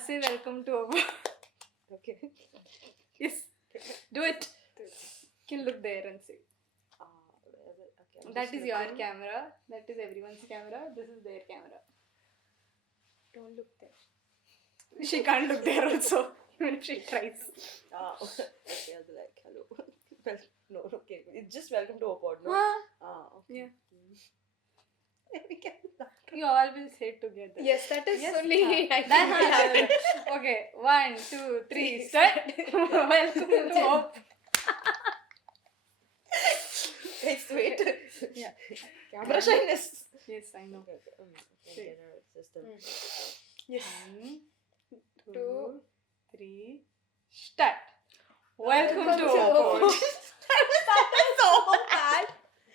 say welcome to our... Okay. Yes. Do it. You can look there and say. Where is it? Okay, I'm That just is your looking. camera. That is everyone's camera. This is their camera. Don't look there. She can't look there also, even if she tries. Okay, I'll be like, hello. Well, no, okay. It's just welcome to Opod, no? Okay. Yeah. We can You all will say it together. Yes, that is Yes? only I That think will happen. Okay, 1, 2, 3, start. Welcome to Hope. wait. Yeah. Camera shyness. Yes, I know. Okay, get our system. Yes. 1, 2, 3, start. Welcome to Hope. Hope. That is so bad.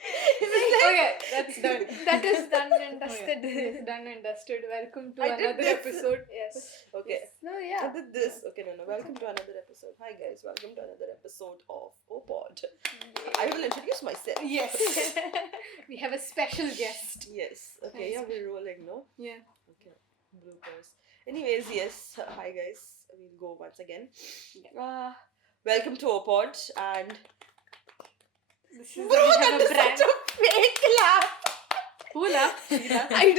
Okay, that's done. That is done and dusted. Yes, done and dusted. Welcome to I did another this. episode. Yes. Okay. No, I yeah. did this. Okay, no. Welcome to another episode. Hi guys, welcome to another episode of Opod. I will introduce myself. Yes. We have a special guest. Yes. Okay, yeah, we're rolling, no? Yeah. Okay. Bloopers. Anyways, yes. Hi guys. We'll go once again. Welcome to Opod and This is bro, we have that a is brand. such a fake laugh. Who laughed? I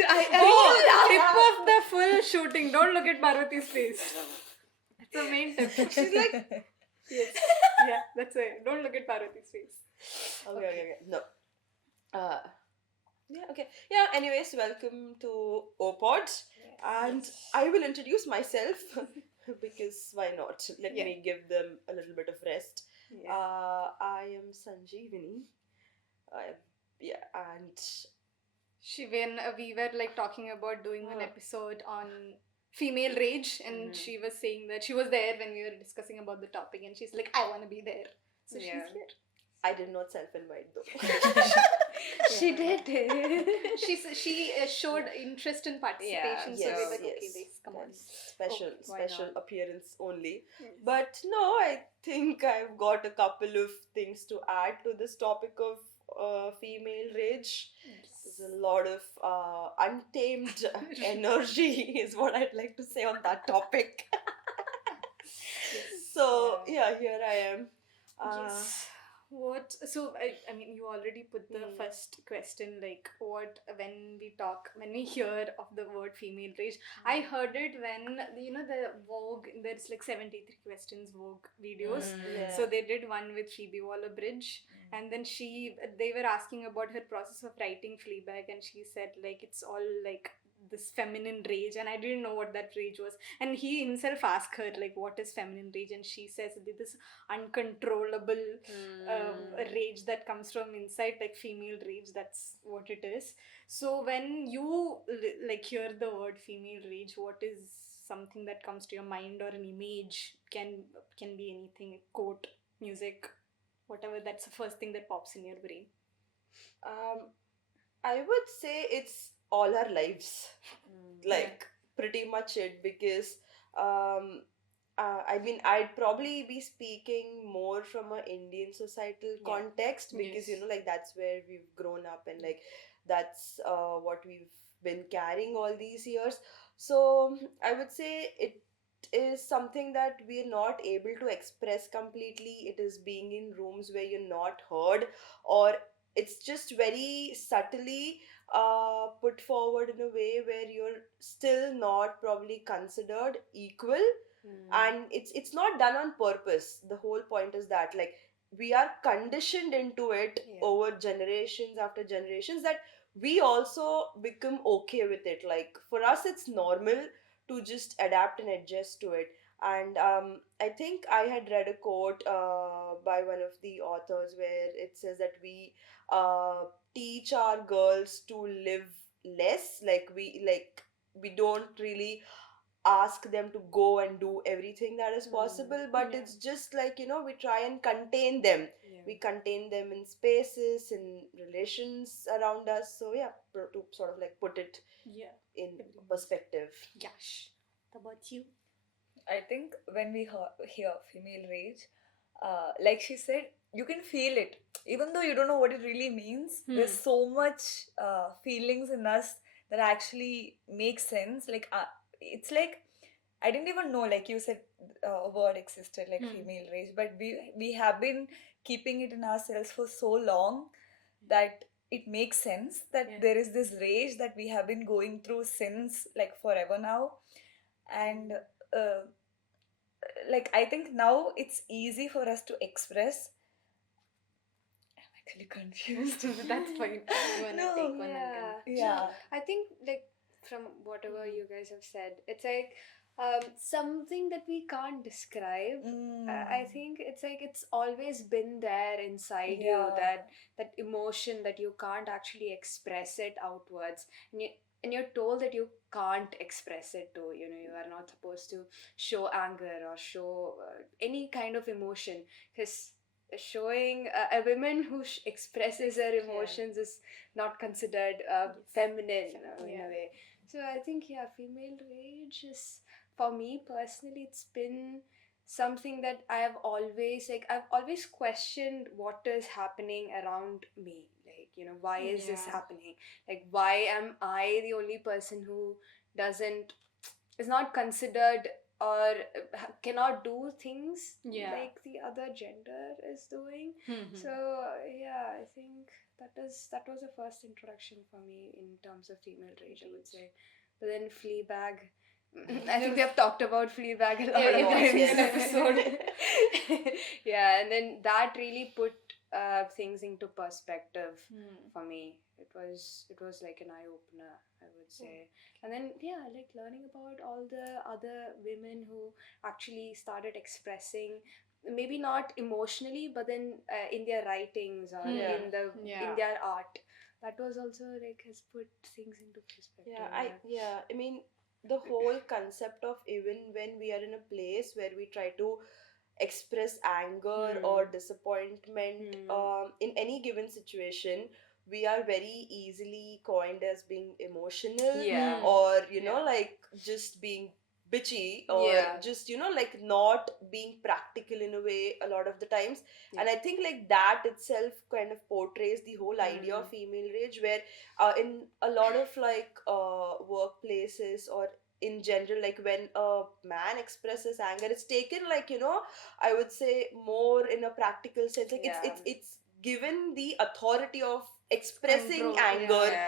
Tip of the full shooting. Don't look at Parvati's face. That's the main tip. She's like, Yes. Yeah, that's it. Don't look at Parvati's face. okay. No. Yeah, okay. Yeah, anyways, welcome to Opod. And I will introduce myself because why not? Let me give them a little bit of rest. Yeah. I am Sanjivani. And When we were like talking about doing an episode on female rage, and she was saying that she was there when we were discussing about the topic, and she's like, I want to be there. So she's here. I did not self-invite though. She did. She showed interest in participation, so we were like, okay, this, come on. Special why not? appearance only. Yes. But no, I think I've got a couple of things to add to this topic of female rage. There's a lot of untamed energy is what I'd like to say on that topic. So yeah, here I am. Yes. What? So I mean, you already put the first question, like what when we hear of the word female rage. I heard it when the Vogue. There's like 73 questions Vogue videos. So they did one with Phoebe Waller-Bridge, and then they were asking about her process of writing Fleabag, and she said like it's all like this feminine rage, and I didn't know what that rage was. And he himself asked her like, what is feminine rage, and she says this uncontrollable rage that comes from inside, like female rage. That's what it is. So when you like hear the word female rage, what is something that comes to your mind, or an image? Can be anything, a quote, music, whatever. That's the first thing that pops in your brain. I would say it's all our lives, like pretty much it, because I mean, I'd probably be speaking more from an Indian societal context, because like that's where we've grown up, and like that's what we've been carrying all these years. So I would say it is something that we're not able to express completely. It is being in rooms where you're not heard, or it's just very subtly put forward in a way where you're still not probably considered equal. And it's not done on purpose. The whole point is that like we are conditioned into it over generations after generations, that we also become okay with it. Like for us it's normal to just adapt and adjust to it. And I think I had read a quote by one of the authors where it says that we teach our girls to live less. Like we don't really ask them to go and do everything that is possible, but it's just like we try and contain them. We contain them in spaces, in relations around us. So yeah, to sort of like put it in perspective. Yash, how about you? I think when we hear female rage, like she said, you can feel it. Even though you don't know what it really means, there's so much feelings in us that actually make sense. Like it's like I didn't even know, like you said, a word existed like female rage, but we have been keeping it in ourselves for so long that it makes sense that there is this rage that we have been going through since like forever now. And uh, like I think now it's easy for us to express. I'm actually confused. That's fine. You wanna No, take one Yeah. again? yeah. I think like from whatever you guys have said, it's like something that we can't describe. I think it's like it's always been there inside you, Yeah. that emotion that you can't actually express it outwards, and you're told that you can't express it too. You know, you are not supposed to show anger or show any kind of emotion, because showing a woman who expresses her emotions is not considered feminine in a way. So I think female rage is, for me personally, it's been something that I've always questioned what is happening around me. Like, you know, why is this happening? Like, why am I the only person who doesn't is not considered or cannot do things like the other gender is doing. So I think that was the first introduction for me in terms of female rage, I would say. But then Fleabag, I think we have talked about Fleabag a lot of times in an episode. Yeah, and then that really put things into perspective for me. It was like an eye opener, I would say. And then like learning about all the other women who actually started expressing, maybe not emotionally, but then in their writings or in their art. That was also like has put things into perspective. I mean, the whole concept of, even when we are in a place where we try to express anger or disappointment in any given situation, we are very easily coined as being emotional, or like just being bitchy, or just like not being practical in a way a lot of the times. And I think like that itself kind of portrays the whole idea of female rage, where in a lot of like workplaces, or in general, like when a man expresses anger, it's taken like, I would say more in a practical sense, like it's given the authority of expressing Control, anger.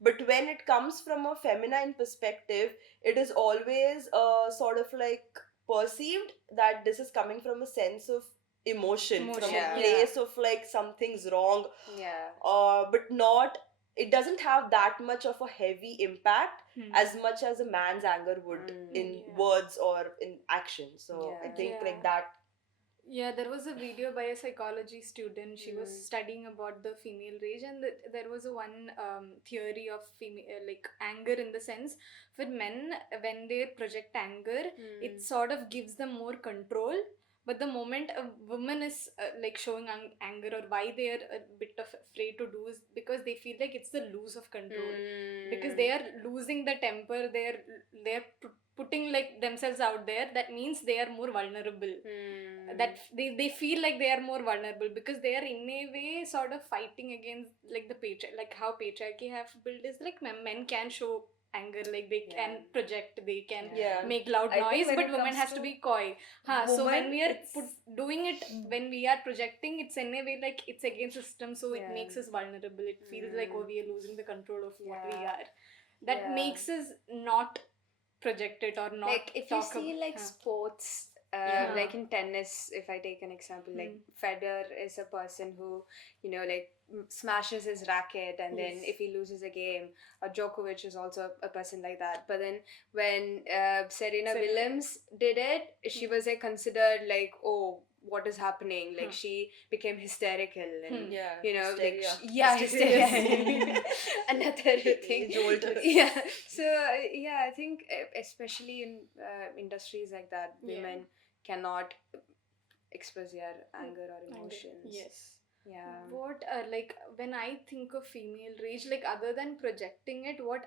But when it comes from a feminine perspective, it is always sort of like perceived that this is coming from a sense of emotion, from a place of like something's wrong, but not, it doesn't have that much of a heavy impact as much as a man's anger would in words or in action. So I think like that. Yeah, there was a video by a psychology student. She was studying about the female rage, and there was a one theory of female like anger, in the sense for men, when they project anger, it sort of gives them more control. But the moment a woman is like showing anger, or why they are a bit of afraid to do, is because they feel like it's the lose of control, because they are losing the temper. They're putting like themselves out there. That means they are more vulnerable. That they feel like they are more vulnerable, because they are in a way sort of fighting against like the patriarchy, like how patriarchy have built is like men can show anger, like they can project, they can make loud I think noise, when but it woman comes has to to be coy. So when woman, we are it's doing it, when we are projecting, it's in a way like it's against system, so it makes us vulnerable. It feels like, oh, we are losing the control of what we are. That makes us not project it, or not like if you talk see like sports, like in tennis, if I take an example, like Federer is a person who, you know, like smashes his racket, and then if he loses a game, or Djokovic is also a person like that. But then when Serena Williams did it, she was like considered like, oh, what is happening? Like she became hysterical, and you know, Hysteria. like hysteria. Another thing. Age-old. So I think especially in industries like that, women cannot express their anger or emotions. Yes. Yeah. What like when I think of female rage, like other than projecting it, what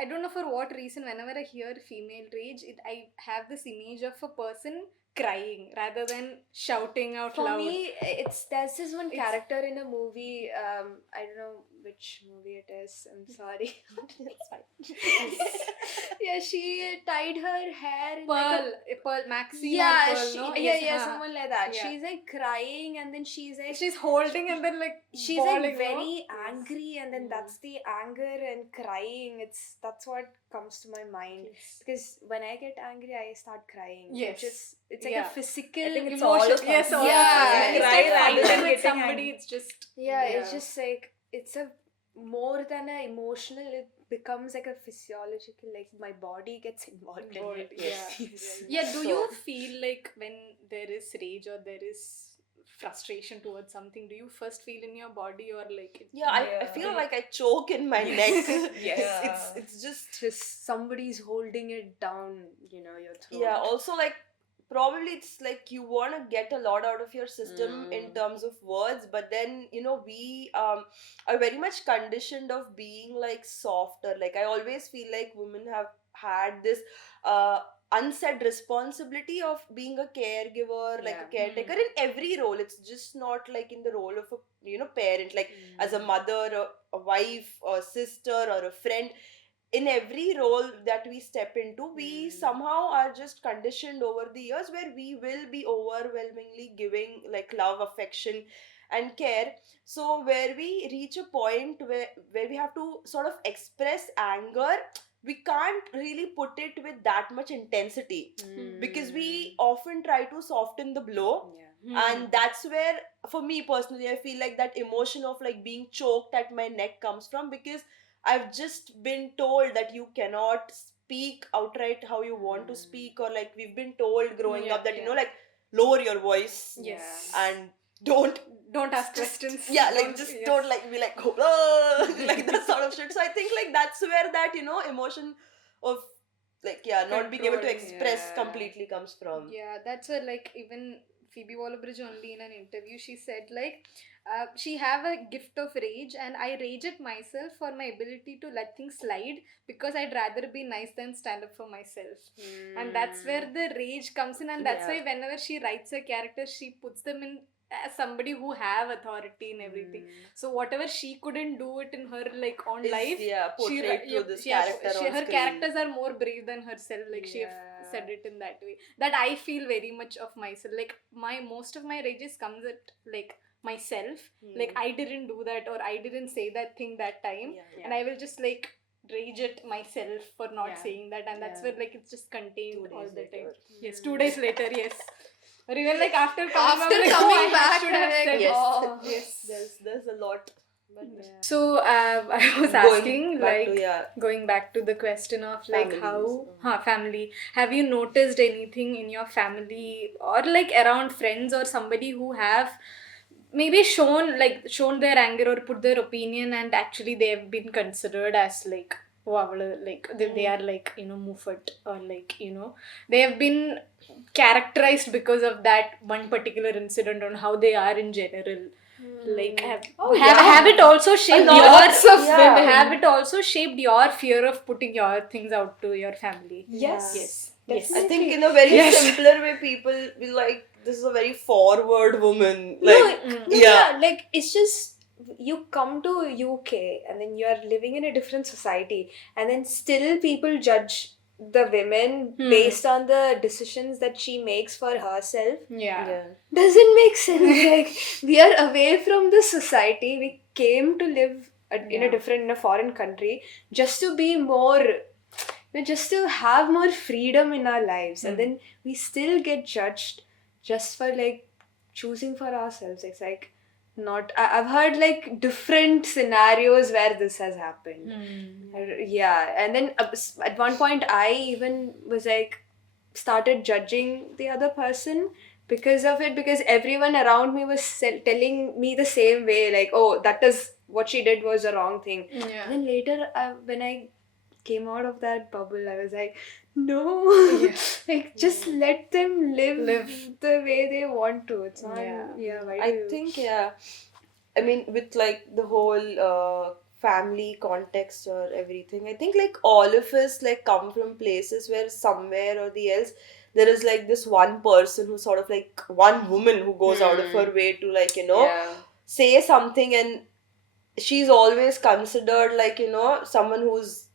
I don't know for what reason, whenever I hear female rage, I have this image of a person crying rather than shouting out For loud. me, there's this one character in a movie. I don't know which movie it is. I'm sorry. It's fine. Yeah, she tied her hair in Pearl, Maxine yeah, or Pearl, no? yeah, Huh. someone like that. Yeah. She's like crying, and then she's like She's holding and then like she's bawling, like no? very angry, and then that's the anger and crying. That's what comes to my mind. Yes. Because when I get angry, I start crying. Yes. It's like Yeah. a physical I think it's emotion. all of us. Yes, all Yeah, of us. when When you you start start fighting fighting with getting somebody, angry. it's just it's just like it's a more than a emotional. It becomes like a physiological. Like my body gets involved in it. Yes. Yeah, do So- you feel like when there is rage or there is frustration towards something, do you first feel in your body or like Yeah, I Yeah. feel like I choke in my neck. Yes. It's just Just somebody's holding it down. Your throat. yeah. Also, like probably it's like you want to get a lot out of your system in terms of words, but then we are very much conditioned of being like softer. Like I always feel like women have had this uh unsaid responsibility of being a caregiver, like a caretaker in every role. It's just not like in the role of a parent, like as a mother, a wife, or a sister, or a friend. In every role that we step into, we somehow are just conditioned over the years where we will be overwhelmingly giving like love, affection, and care. So where we reach a point where we have to sort of express anger, we can't really put it with that much intensity because we often try to soften the blow. And that's where, for me personally, I feel like that emotion of like being choked at my neck comes from, because I've just been told that you cannot speak outright how you want to speak, or like we've been told growing up that like lower your voice yes, and don't ask questions. yeah, like just don't like be like like that sort of shit. So I think like that's where that emotion of like not being able to Control, express completely comes from. Yeah, that's where like even Phoebe Waller-Bridge only in an interview she said like she have a gift of rage and I rage it myself for my ability to let things slide because I'd rather be nice than stand up for myself. And that's where the rage comes in, and that's why whenever she writes her characters she puts them in as somebody who have authority in everything. So whatever she couldn't do it in her like on Is, life, portrayed through this character on her screen. characters are more brave than herself. Like she have said it in that way. That I feel very much of myself. Like most of my rages comes at like myself. Like I didn't do that or I didn't say that thing that time, and I will just like rage at myself for not saying that, and that's where like it's just contained all the time. Yes, 2 days later, yes. Or even like after coming back, I should have said yes. There's a lot. So I was asking like going back to the question of like how family, have you noticed anything in your family or like around friends or somebody who have maybe shown their anger or put their opinion and actually they have been considered as like wow, like they are like muffet, or like they have been characterized because of that one particular incident on how they are in general. Like have it also shaped have it also shaped your fear of putting your things out to your family? Yes. I think in a very simpler way, people will like, this is a very forward woman. Like, like it's just you come to UK and then you are living in a different society, and then still people judge the women based on the decisions that she makes for herself. Doesn't make sense. Like we are away from the society. We came to live in a foreign country just to be more, just to have more freedom in our lives, and then we still get judged just for like choosing for ourselves. It's like not. I've heard like different scenarios where this has happened. And then at one point I even was like started judging the other person because of it, because everyone around me was telling me the same way, like, oh, that is what she did was a wrong thing. And then later when I came out of that bubble, I was like, no, like just let them live the way they want to. It's not I think I mean with like the whole family context or everything. I think like all of us like come from places where somewhere or the else there is like this one person who sort of like one woman who goes out of her way to like, you know, Yeah. say something, and she's always considered like, you know, someone who's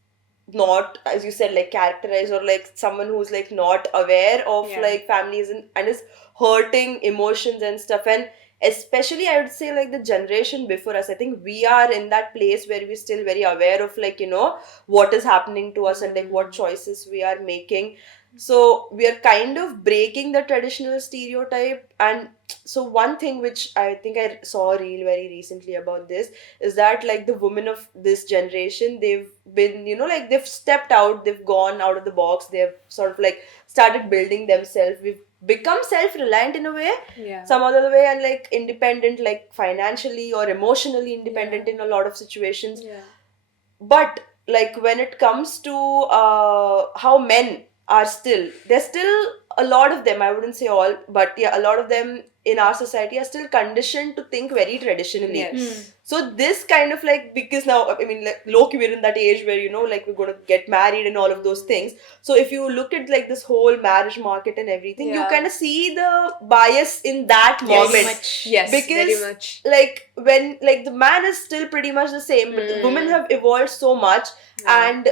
not, as you said, like characterized, or like someone who's like not aware of Yeah. like families and is hurting emotions and stuff. And especially I would say like the generation before us, I think we are in that place where we're still very aware of like, you know, what is happening to us and like what choices we are making. So we are kind of breaking the traditional stereotype. And so one thing which I think I saw a reel very recently about this is that like the women of this generation, they've been, you know, like they've stepped out, they've gone out of the box, they've sort of like started building themselves, we've become self-reliant in a way, Yeah. some other way, and like independent, like financially or emotionally independent in a lot of situations. Yeah. But like when it comes to how men are still, there's still a lot of them, I wouldn't say all, but yeah, a lot of them in our society are still conditioned to think very traditionally. Yes. So this kind of like, because now I mean like low-key we're in that age where, you know, like we're going to get married and all of those things. So if you look at like this whole marriage market and everything, you Yeah. kind of see the bias in that Yes. moment. Yes, very Because much. like when like the man is still pretty much the same, but the women have evolved so much, and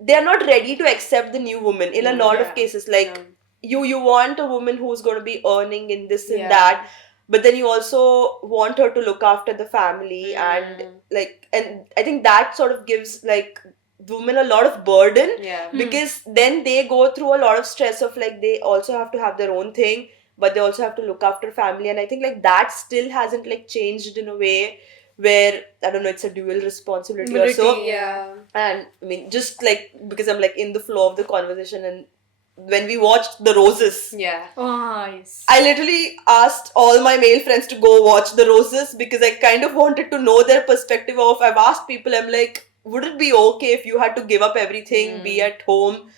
they are not ready to accept the new woman in a lot of cases. Like you want a woman who's going to be earning in this and that, but then you also want her to look after the family, and like, and I think that sort of gives like women a lot of burden, Yeah. because then they go through a lot of stress of like they also have to have their own thing, but they also have to look after family. And I think like that still hasn't like changed in a way where, I don't know, it's a dual responsibility or so. Yeah. And I mean, just like because I'm like in the flow of the conversation, and when we watched The Roses, Yeah. Oh, yes. I literally asked all my male friends to go watch The Roses because I kind of wanted to know their perspective of, I've asked people, I'm like, would it be okay if you had to give up everything, be at home,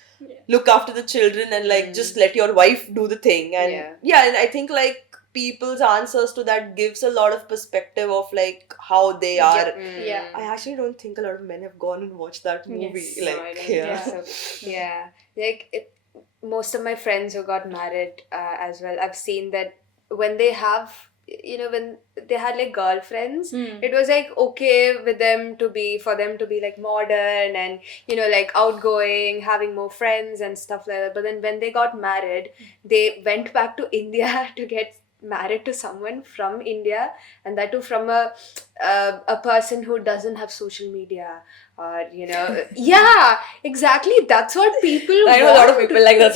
look after the children, and like just let your wife do the thing? And and I think like people's answers to that gives a lot of perspective of like how they are. Yeah. I actually don't think a lot of men have gone and watched that movie. Yes. Like, No, I don't yeah. think so. Yeah. Like most of my friends who got married as well, I've seen that when they have, you know, when they had like girlfriends, it was like okay with them to be, for them to be like modern and, you know, like outgoing, having more friends and stuff like that. But then when they got married, they went back to India to get married to someone from India, and that too from a person who doesn't have social media, or you know. Yeah, exactly, that's what people I know a lot of people like that.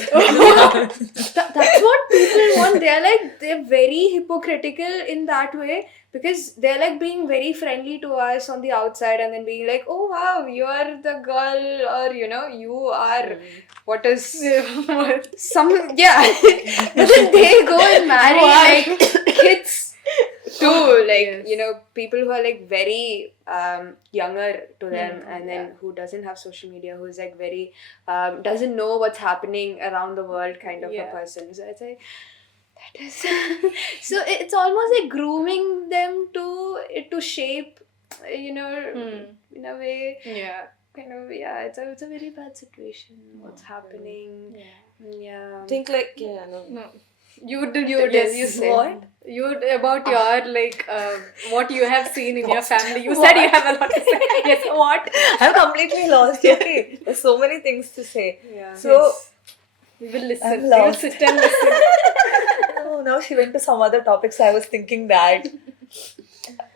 that's what people want. They're very hypocritical in that way, because they're like being very friendly to us on the outside, and then being like, oh wow, you are the girl, or you know, you are what is some but then they go and marry like kids too, like you know, people who are like very younger to them, and then who doesn't have social media, who's like very doesn't know what's happening around the world kind of a person. So it's like that is so it's almost like grooming them to shape, you know, in a way. Kind of, it's a very bad situation. What's happening? I think like, No. You say What? you about your like what you have seen in your family. You said you have a lot to say. Yes, what? I'm completely lost. Okay, there's so many things to say. Yeah. So We will listen. I'm We will lost. sit and listen. oh, now she went to some other topic, so I was thinking that.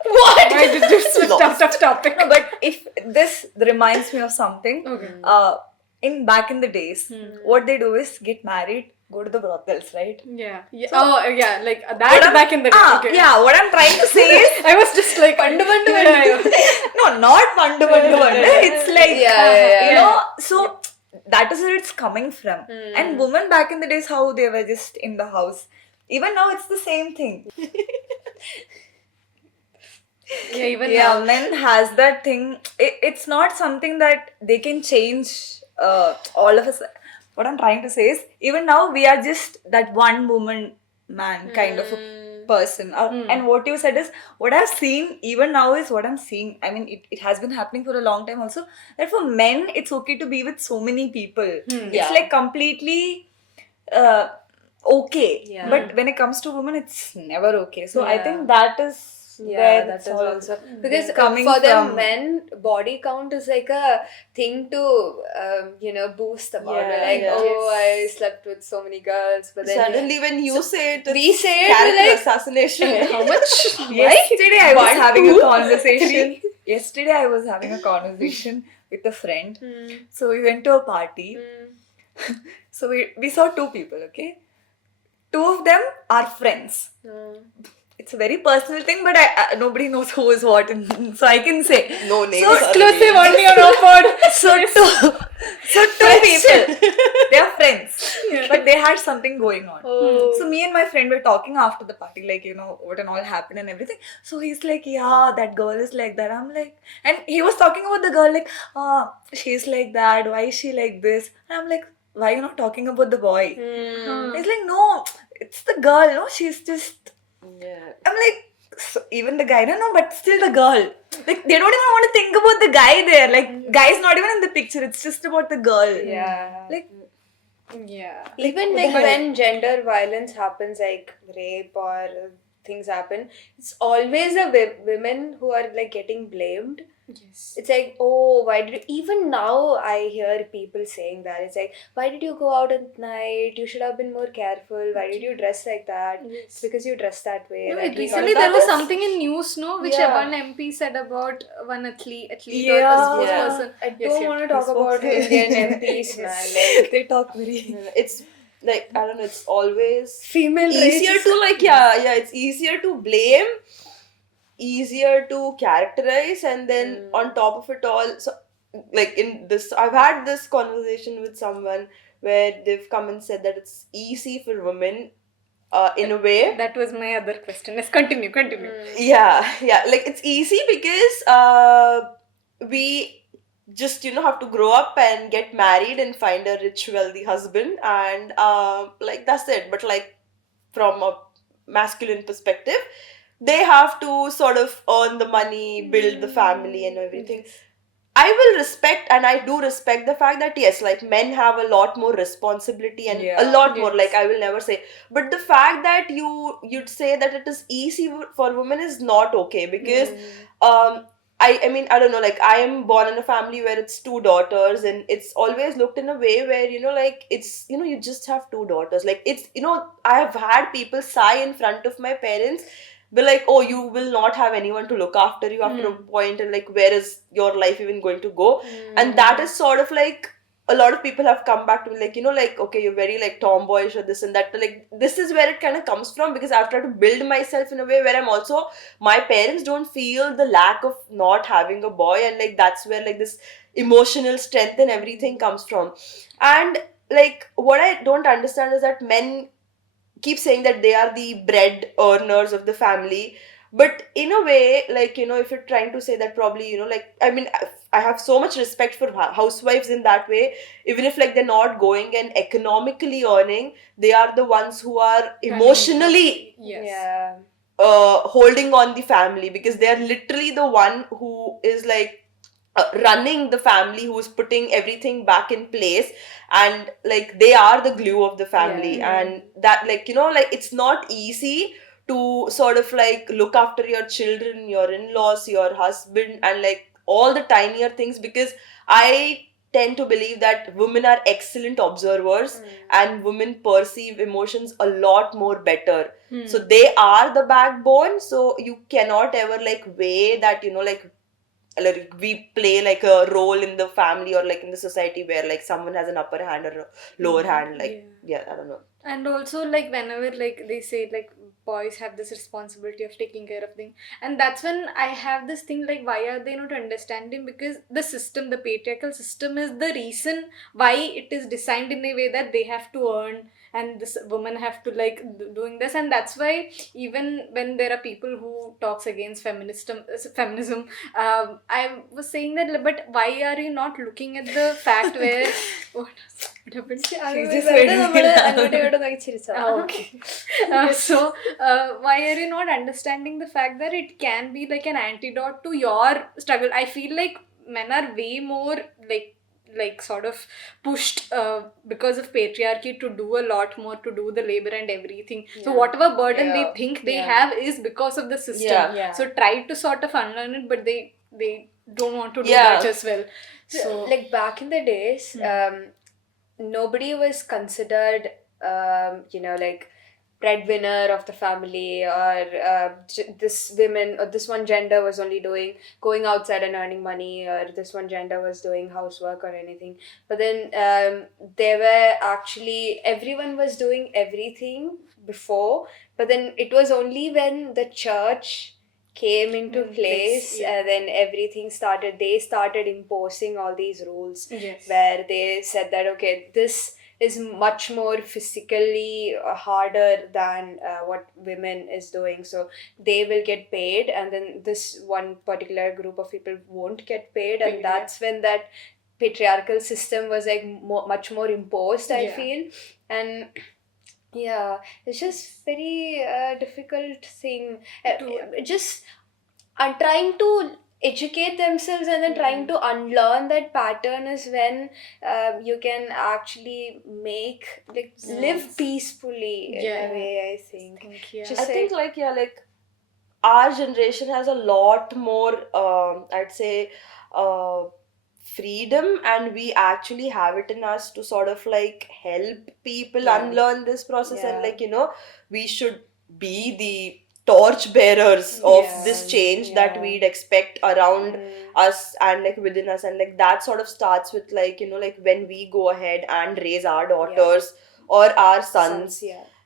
What? Why did you switch out of topic? No, but if this reminds me of something, Okay. back in the days, what they do is get married, go to the brothels, right? Yeah. Like that back in the day. Okay. Yeah, what I'm trying to say is, I was just like no, not Vandu. It's like, you know, so that is where it's coming from. And women back in the days, how they were just in the house. Even now, it's the same thing. Yeah, even now. Men has that thing. It's not something that they can change all of us. What I'm trying to say is, even now we are just that one woman man kind of a person. And what you said is what I've seen even now is what I'm seeing. I mean, it has been happening for a long time also. That for men, it's okay to be with so many people. It's Yeah. like completely okay. Yeah. But when it comes to women, it's never okay. So I Yeah. think that is Yeah, where that it's is all also because coming for them from. men, body count is like a thing to boost them out. We're like, Yeah. oh, I slept with so many girls, but then Suddenly, when you say it, we it's say it, we're character like, assassination. how much? Yesterday I was One, having two, a conversation. three. Yesterday I was having a conversation with a friend. Hmm. So we went to a party. Hmm. So we saw two people, okay? Two of them are friends. Hmm. It's a very personal thing, but nobody knows who is what, and so I can say. No names. So are Exclusive revealed. only on our pod. So two people, they are friends, but they had something going on. Oh. So me and my friend were talking after the party, like, what and all happened and everything. So he's like, yeah, that girl is like that. I'm like, and he was talking about the girl, like, she's like that. Why is she like this? And I'm like, why are you not talking about the boy? He's like, no, it's the girl. No, she's just. Yeah. I'm like, so even the guy, no, but still the girl. Like, they don't even want to think about the guy there. Like, guy's not even in the picture. It's just about the girl. Yeah. Like, Yeah. Even Like, like when gender violence happens, like rape or things happen, it's always the women who are like getting blamed. Yes. It's like, oh, why did you... Even now I hear people saying that. It's like, why did you go out at night? You should have been more careful. Why did you dress like that? It's because you dress that way. No, that we recently got there that was is- something in news, no, which Yeah. one MP said about one athlete or a Yeah. sports Yeah. person. I Yes, don't yes. want to talk about Yes. Indian MPs, man. Like, they talk very. It's like, I don't know, it's always female easier race. to like, yeah, it's easier to blame, easier to characterize, and then on top of it all, so like in this, I've had this conversation with someone where they've come and said that it's easy for women in a way. That was my other question. Let's continue. Yeah, like it's easy because we just have to grow up and get married and find a rich wealthy husband, and like that's it. But like from a masculine perspective, they have to sort of earn the money, build the family and everything. I will respect, and I do respect the fact that yes, like men have a lot more responsibility and a Yeah. lot more. Yes. Like I will never say, but the fact that you'd say that it is easy for women is not okay, because I mean, I don't know, like I am born in a family where it's two daughters, and it's always looked in a way where like it's you just have two daughters. Like it's I have had people sigh in front of my parents, be like, oh, you will not have anyone to look after you after a point, and like where is your life even going to go? And that is sort of like a lot of people have come back to me, like like, okay, you're very like tomboyish or this and that, but like this is where it kind of comes from, because I've tried to build myself in a way where I'm also, my parents don't feel the lack of not having a boy, and like that's where like this emotional strength and everything comes from. And like what I don't understand is that men keep saying that they are the bread earners of the family, but in a way, like if you're trying to say that, probably like, I mean, I have so much respect for housewives in that way. Even if like they're not going and economically earning, they are the ones who are emotionally Yes. Yeah. holding on the family, because they are literally the one who is like running the family, who's putting everything back in place, and like they are the glue of the family. Yeah. And that, like like it's not easy to sort of like look after your children, your in-laws, your husband, and like all the tinier things, because I tend to believe that women are excellent observers, and women perceive emotions a lot more better. So they are the backbone, so you cannot ever like weigh that, like we play like a role in the family or like in the society where like someone has an upper hand or a lower hand, like I don't know. And also, like, whenever like they say like boys have this responsibility of taking care of things, and that's when I have this thing, like, why are they not understanding? Because the system, the patriarchal system, is the reason why it is designed in a way that they have to earn, and this women have to like doing this. And that's why even when there are people who talks against feminism, I was saying that, but why are you not looking at the fact where what happened? Okay. So why are you not understanding the fact that it can be like an antidote to your struggle? I feel like men are way more like sort of pushed because of patriarchy to do a lot more, to do the labor and everything. So whatever burden they think they have is because of the system. So try to sort of unlearn it, but they don't want to do that as well. So like back in the days, nobody was considered like breadwinner of the family, or this women or this one gender was only going outside and earning money, or this one gender was doing housework or anything. But then they were actually, everyone was doing everything before, but then it was only when the church came into place, then everything started, they started imposing all these rules, where they said that okay, this is much more physically harder than what women is doing, so they will get paid, and then this one particular group of people won't get paid, and that's when that patriarchal system was like much more imposed, I feel. And it's just very difficult thing. Just trying to educate themselves and then trying to unlearn that pattern is when you can actually live peacefully in a way, I think. I think like our generation has a lot more I'd say freedom, and we actually have it in us to sort of like help people unlearn this process, and we should be the torch bearers of this change that we'd expect around us and like within us, and like that sort of starts with like like when we go ahead and raise our daughters or our sons,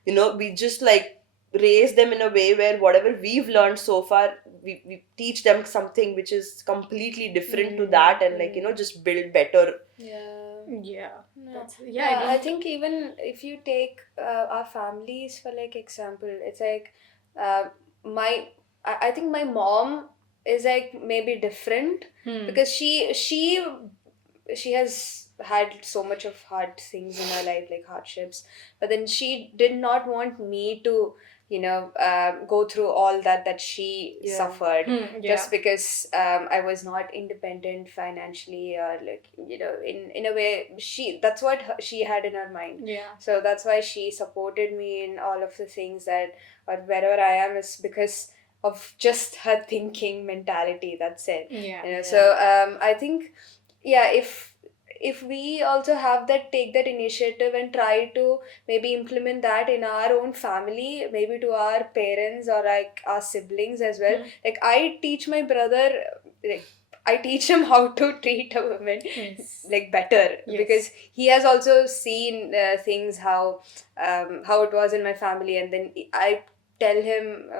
we just like raise them in a way where whatever we've learned so far, we teach them something which is completely different to that, and like just build better. I think even if you take our families for like example, it's like I think my mom is like maybe different, because she has had so much of hard things in her life, like hardships, but then she did not want me to go through all that she suffered, just because I was not independent financially, or like in a way that's what she had in her mind. So that's why she supported me in all of the things that, or wherever I am, is because of just her thinking mentality, that's it. So I think if we also have that, take that initiative and try to maybe implement that in our own family, maybe to our parents or like our siblings as well. Like I teach my brother, like I teach him how to treat a woman like better, because he has also seen things how it was in my family, and then I tell him,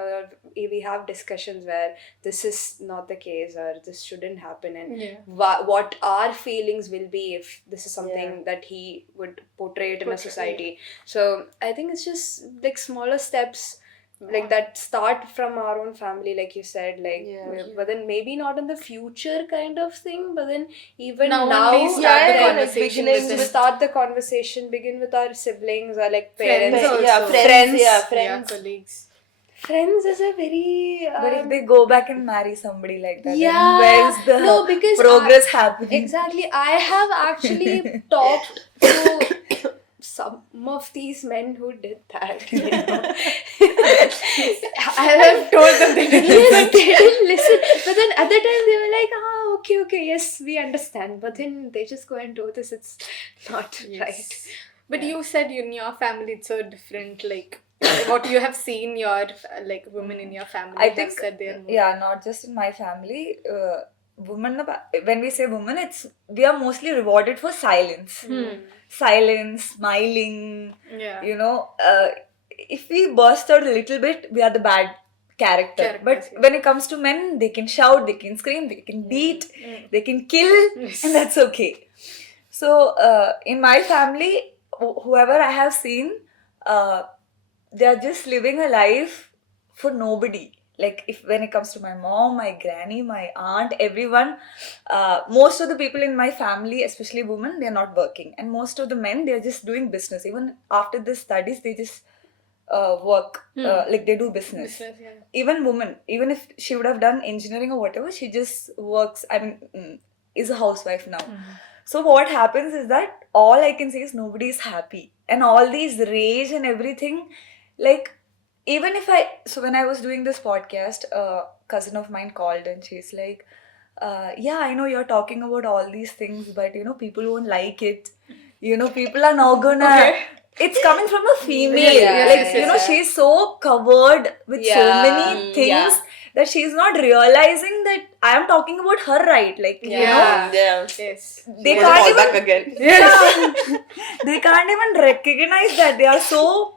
we have discussions where this is not the case, or this shouldn't happen, and what our feelings will be if this is something that he would portray it in a society. So I think it's just like smaller steps like that start from our own family, like you said, like but then maybe not in the future kind of thing, but then even now start the conversation, start the conversation, begin with our siblings or like parents, friends, colleagues. Friends is a very but if they go back and marry somebody like that, then where's the progress happening? Exactly. I have actually talked to some of these men who did that. I have told them they didn't listen. But then at the time they were like, okay, yes, we understand. But then they just go and do this. It's not right. But you said in your family it's so different, like what you have seen your like women in your family. I think have said they're not just in my family. Women, when we say women, we are mostly rewarded for silence. Silence, smiling. If we burst out a little bit, we are the bad character. But when it comes to men, they can shout, they can scream, they can beat, they can kill, and that's okay. So in my family, whoever I have seen, uh, they are just living a life for nobody. Like, if when it comes to my mom, my granny, my aunt, everyone, most of the people in my family, especially women, they're not working, and most of the men, they're just doing business. Even after the studies, they just work, like they do business. Even women, even if she would have done engineering or whatever, she just works. I mean, is a housewife now. So what happens is that all I can say is nobody is happy, and all these rage and everything, like, even if so when I was doing this podcast, a cousin of mine called and she's like, yeah, I know you're talking about all these things, but people won't like it. People are not gonna. It's coming from a female. She's so covered with so many things that she's not realizing that I am talking about her, right? Like, Yes. They Wanna can't call even back again. they can't even recognize that. They are so.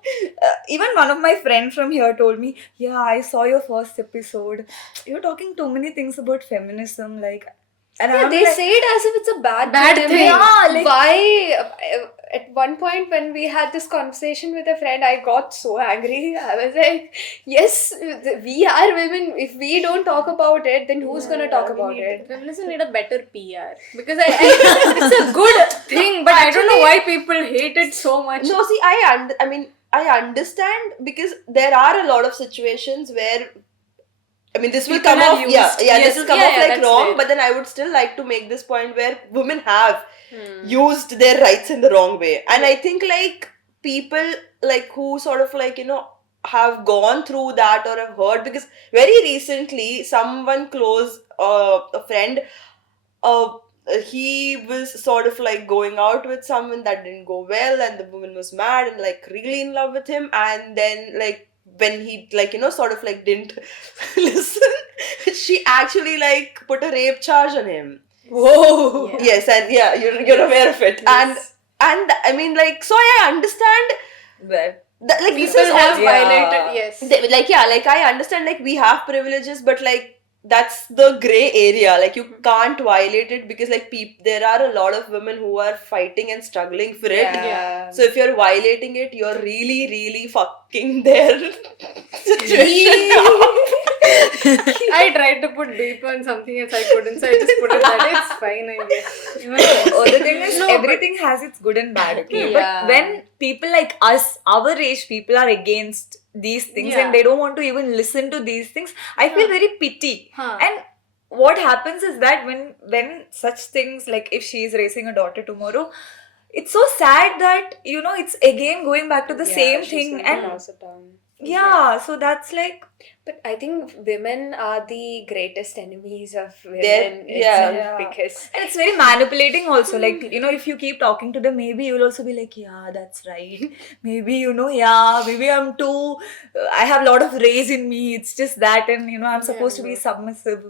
Even one of my friends from here told me, "Yeah, I saw your first episode. You're talking too many things about feminism, like." And Yeah, I'm they like, say it as if it's a bad thing. Yeah, like, why? At one point when we had this conversation with a friend, I got so angry. I was like, yes, we are women. If we don't talk about it, then who's gonna talk about it? Feminism need a better PR, because it's a good thing, but I don't know why people hate it so much. No, see, I understand, because there are a lot of situations where, I mean, this will People come have off, used- this will come off like that's wrong, right. but then I would still like to make this point where women have used their rights in the wrong way. And I think, like, people, like, who sort of, like, have gone through that or have heard, because very recently, someone close, a friend, uh, he was sort of like going out with someone that didn't go well, and the woman was mad and like really in love with him, and then, like, when he, like, sort of like didn't listen, she actually like put a rape charge on him. Whoa. Yeah. Yes, and yeah, you're aware of it. Yes. And I mean, like, so I understand that that, like, this People is have also, violated. Yes. like, yeah, like, I understand, like, we have privileges, but like, that's the gray area. Like, you can't violate it, because like there are a lot of women who are fighting and struggling for it. Yeah. So if you're violating it, you're really, really fucking their situation up. I tried to put deep on something else, I couldn't, so I just put it that. It's fine, I guess. Oh, the thing is, No, but- everything has its good and bad, okay? Yeah. But when people like us, our age people, are against these things Yeah. and they don't want to even listen to these things, I feel very pity. Huh. And what happens is that when such things, like if she is raising a daughter tomorrow, it's so sad that it's again going back to the same thing. And so that's like, But I think women are the greatest enemies of women Yeah. itself, because and it's very manipulating also. Like, if you keep talking to them, maybe you'll also be like, yeah, that's right. Maybe, maybe I'm too, I have a lot of rage in me. It's just that, and I'm supposed to be submissive.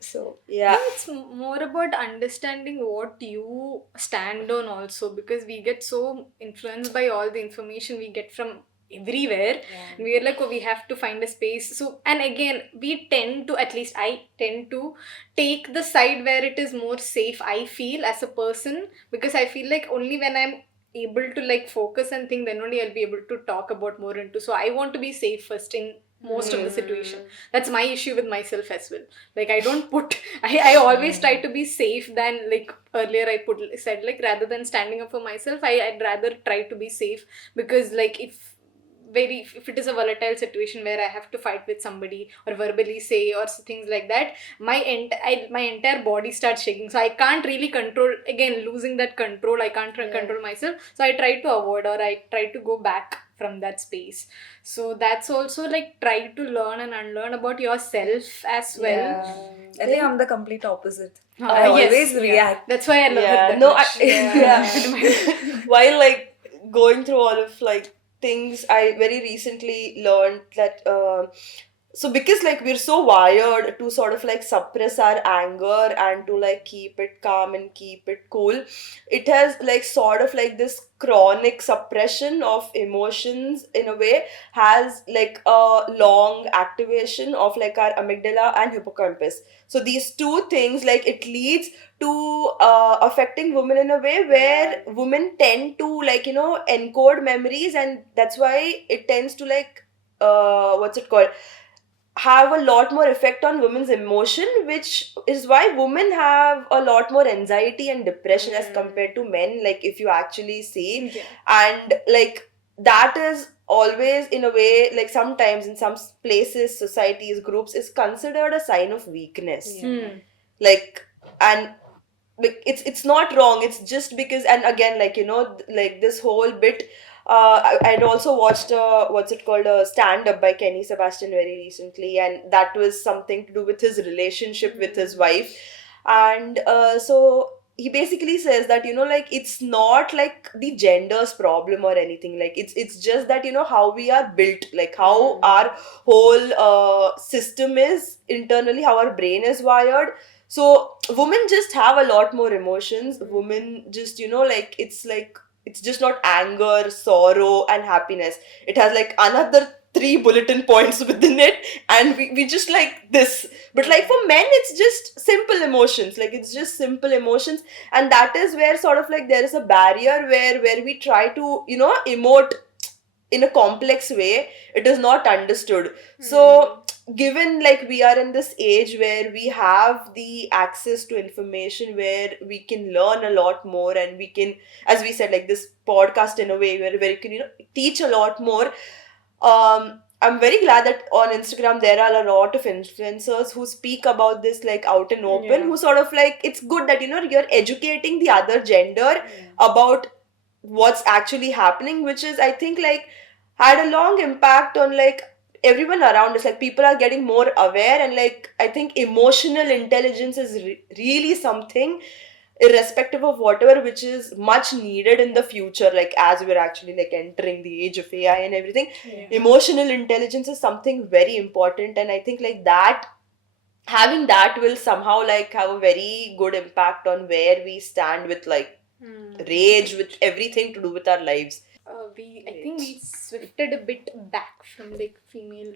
So, Yeah. It's more about understanding what you stand on also, because we get so influenced by all the information we get from everywhere. We are like, oh, we have to find a space. So, and again, we tend to, at least I tend to take the side where it is more safe, I feel, as a person, because I feel like only when I'm able to like focus and think, then only I'll be able to talk about more into. So I want to be safe first in most of the situation. That's my issue with myself as well. Like, I don't put, I always try to be safe than, like earlier I said, like, rather than standing up for myself, I'd rather try to be safe, because like if it is a volatile situation where I have to fight with somebody or verbally say or things like that, my entire body starts shaking. So I can't really control, again, losing that control, I can't control myself. So I try to avoid, or I try to go back from that space. So that's also like, try to learn and unlearn about yourself as well. I think I'm the complete opposite. Oh, I yes, always react. That's why I love it that No, much. while like going through all of like things, I very recently learned that so because like we're so wired to sort of like suppress our anger and to like keep it calm and keep it cool, it has like sort of like this chronic suppression of emotions in a way has like a long activation of like our amygdala and hippocampus. So these two things, like it leads to affecting women in a way where women tend to like encode memories, and that's why it tends to like what's it called, have a lot more effect on women's emotion, which is why women have a lot more anxiety and depression as compared to men, like if you actually see. Yeah. And like that is always in a way, like sometimes in some places, societies, groups, is considered a sign of weakness. Like, and like it's not wrong, it's just because, and again, like like this whole bit, I'd also watched what's it called, a stand up by Kenny Sebastian very recently, and that was something to do with his relationship with his wife. And so he basically says that like it's not like the gender's problem or anything, like it's just that how we are built, like how our whole system is internally, how our brain is wired. So women just have a lot more emotions. Women just like it's just not anger, sorrow and happiness. It has like another three bulletin points within it, and we just like this. But like for men, it's just simple emotions, like it's just simple emotions. And that is where sort of like there is a barrier where we try to emote in a complex way. It is not understood. So given like we are in this age where we have the access to information, where we can learn a lot more, and we can, as we said, like this podcast in a way where you can teach a lot more. I'm very glad that on Instagram there are a lot of influencers who speak about this like out and open, who sort of like, it's good that you're educating the other gender about what's actually happening, which is, I think, like had a long impact on like everyone around us. Like people are getting more aware, and like I think emotional intelligence is really something, irrespective of whatever, which is much needed in the future, like as we're actually like entering the age of AI and everything. Emotional intelligence is something very important, and I think like that, having that will somehow like have a very good impact on where we stand with like rage, with everything to do with our lives. I think we swifted a bit back from like female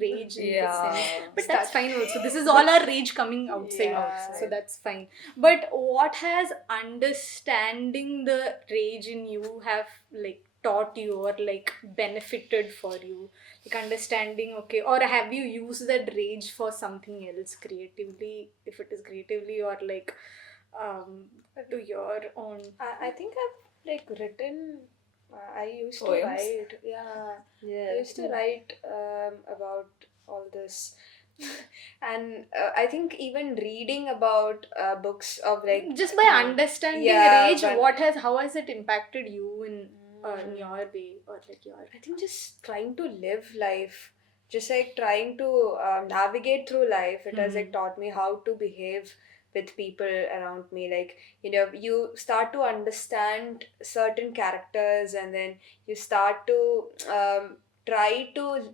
rage in the sense, but that's fine also. This is all our rage coming outside, so that's fine. But what has understanding the rage in you have like taught you or like benefited for you? Like understanding, okay, or have you used that rage for something else creatively, if it is creatively, or like to your own? I think I've like written. I used to Poems? write. I used to write about all this, and I think even reading about books of like Just by understanding rage, how has it impacted you in your way, or like your? I think just trying to live life, just like trying to navigate through life. It has like taught me how to behave with people around me. Like, you start to understand certain characters, and then you start to try to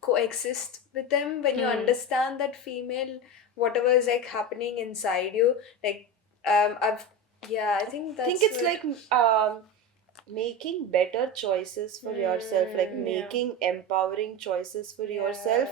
coexist with them when you understand that female, whatever is like happening inside you. Like, I think I think it's like making better choices for yourself, like making empowering choices for yourself.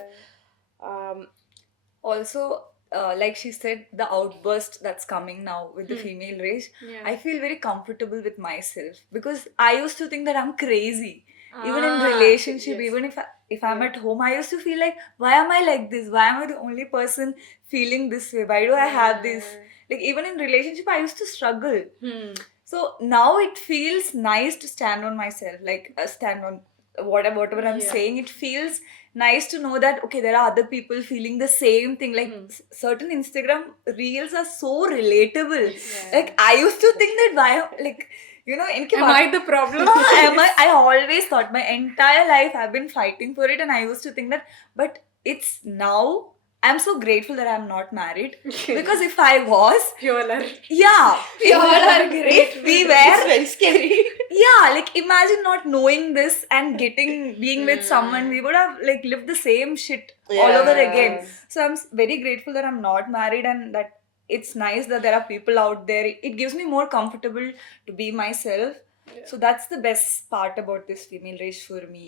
Also, like she said, the outburst that's coming now with the female rage, I feel very comfortable with myself, because I used to think that I'm crazy. Even in relationship, even if I'm at home, I used to feel like, why am I like this? Why am I the only person feeling this way? Why do I have this? Like even in relationship, I used to struggle. So now it feels nice to stand on myself, like stand on whatever I'm saying. It feels nice to know that okay, there are other people feeling the same thing. Like certain Instagram reels are so relatable. Like I used to think that why, like Am I the problem? I always thought my entire life I've been fighting for it, and I used to think that, but it's now I'm so grateful that I'm not married, because if I was, You all are. yeah, We all are if grateful. we It's were, very scary. yeah, like imagine not knowing this and being with someone, we would have like lived the same shit all over again. Yeah. So I'm very grateful that I'm not married, and that it's nice that there are people out there. It gives me more comfortable to be myself. So that's the best part about this female race for me.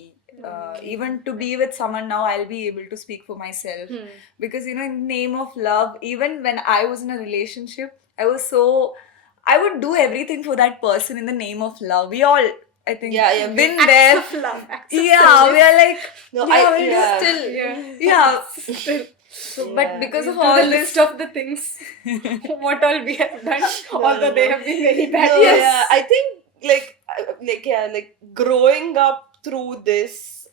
Even to be with someone now, I'll be able to speak for myself, because in the name of love, even when I was in a relationship, I would do everything for that person in the name of love. We all, I think, Yeah, been Acts there. of love. Acts of Yeah, service. we are like, No, Still. yeah. Still. So, Yeah. but because We'll of do all the this, list of the things, what all we have done, although they have been very bad. No, Yes. yeah, I think like growing up through this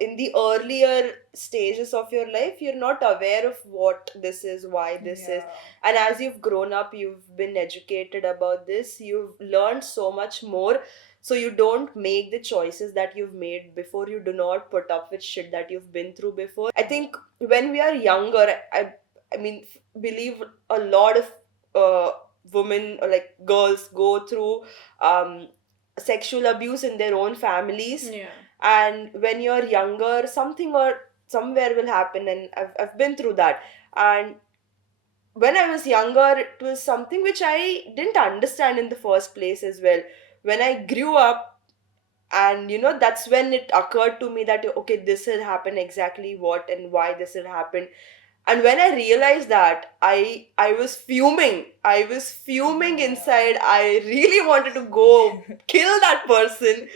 in the earlier stages of your life, you're not aware of what this is, why this is, and as you've grown up, you've been educated about this, you've learned so much more, so you don't make the choices that you've made before. You do not put up with shit that you've been through before. I think when we are younger, I mean, believe a lot of uh, women or like girls go through um, sexual abuse in their own families, Yeah. and when you're younger, something or somewhere will happen, and I've been through that. And when I was younger, it was something which I didn't understand in the first place as well. When I grew up, and that's when it occurred to me that okay, this had happened, exactly what and why this had happened. And when I realized that, I was fuming. I was fuming inside. I really wanted to go kill that person,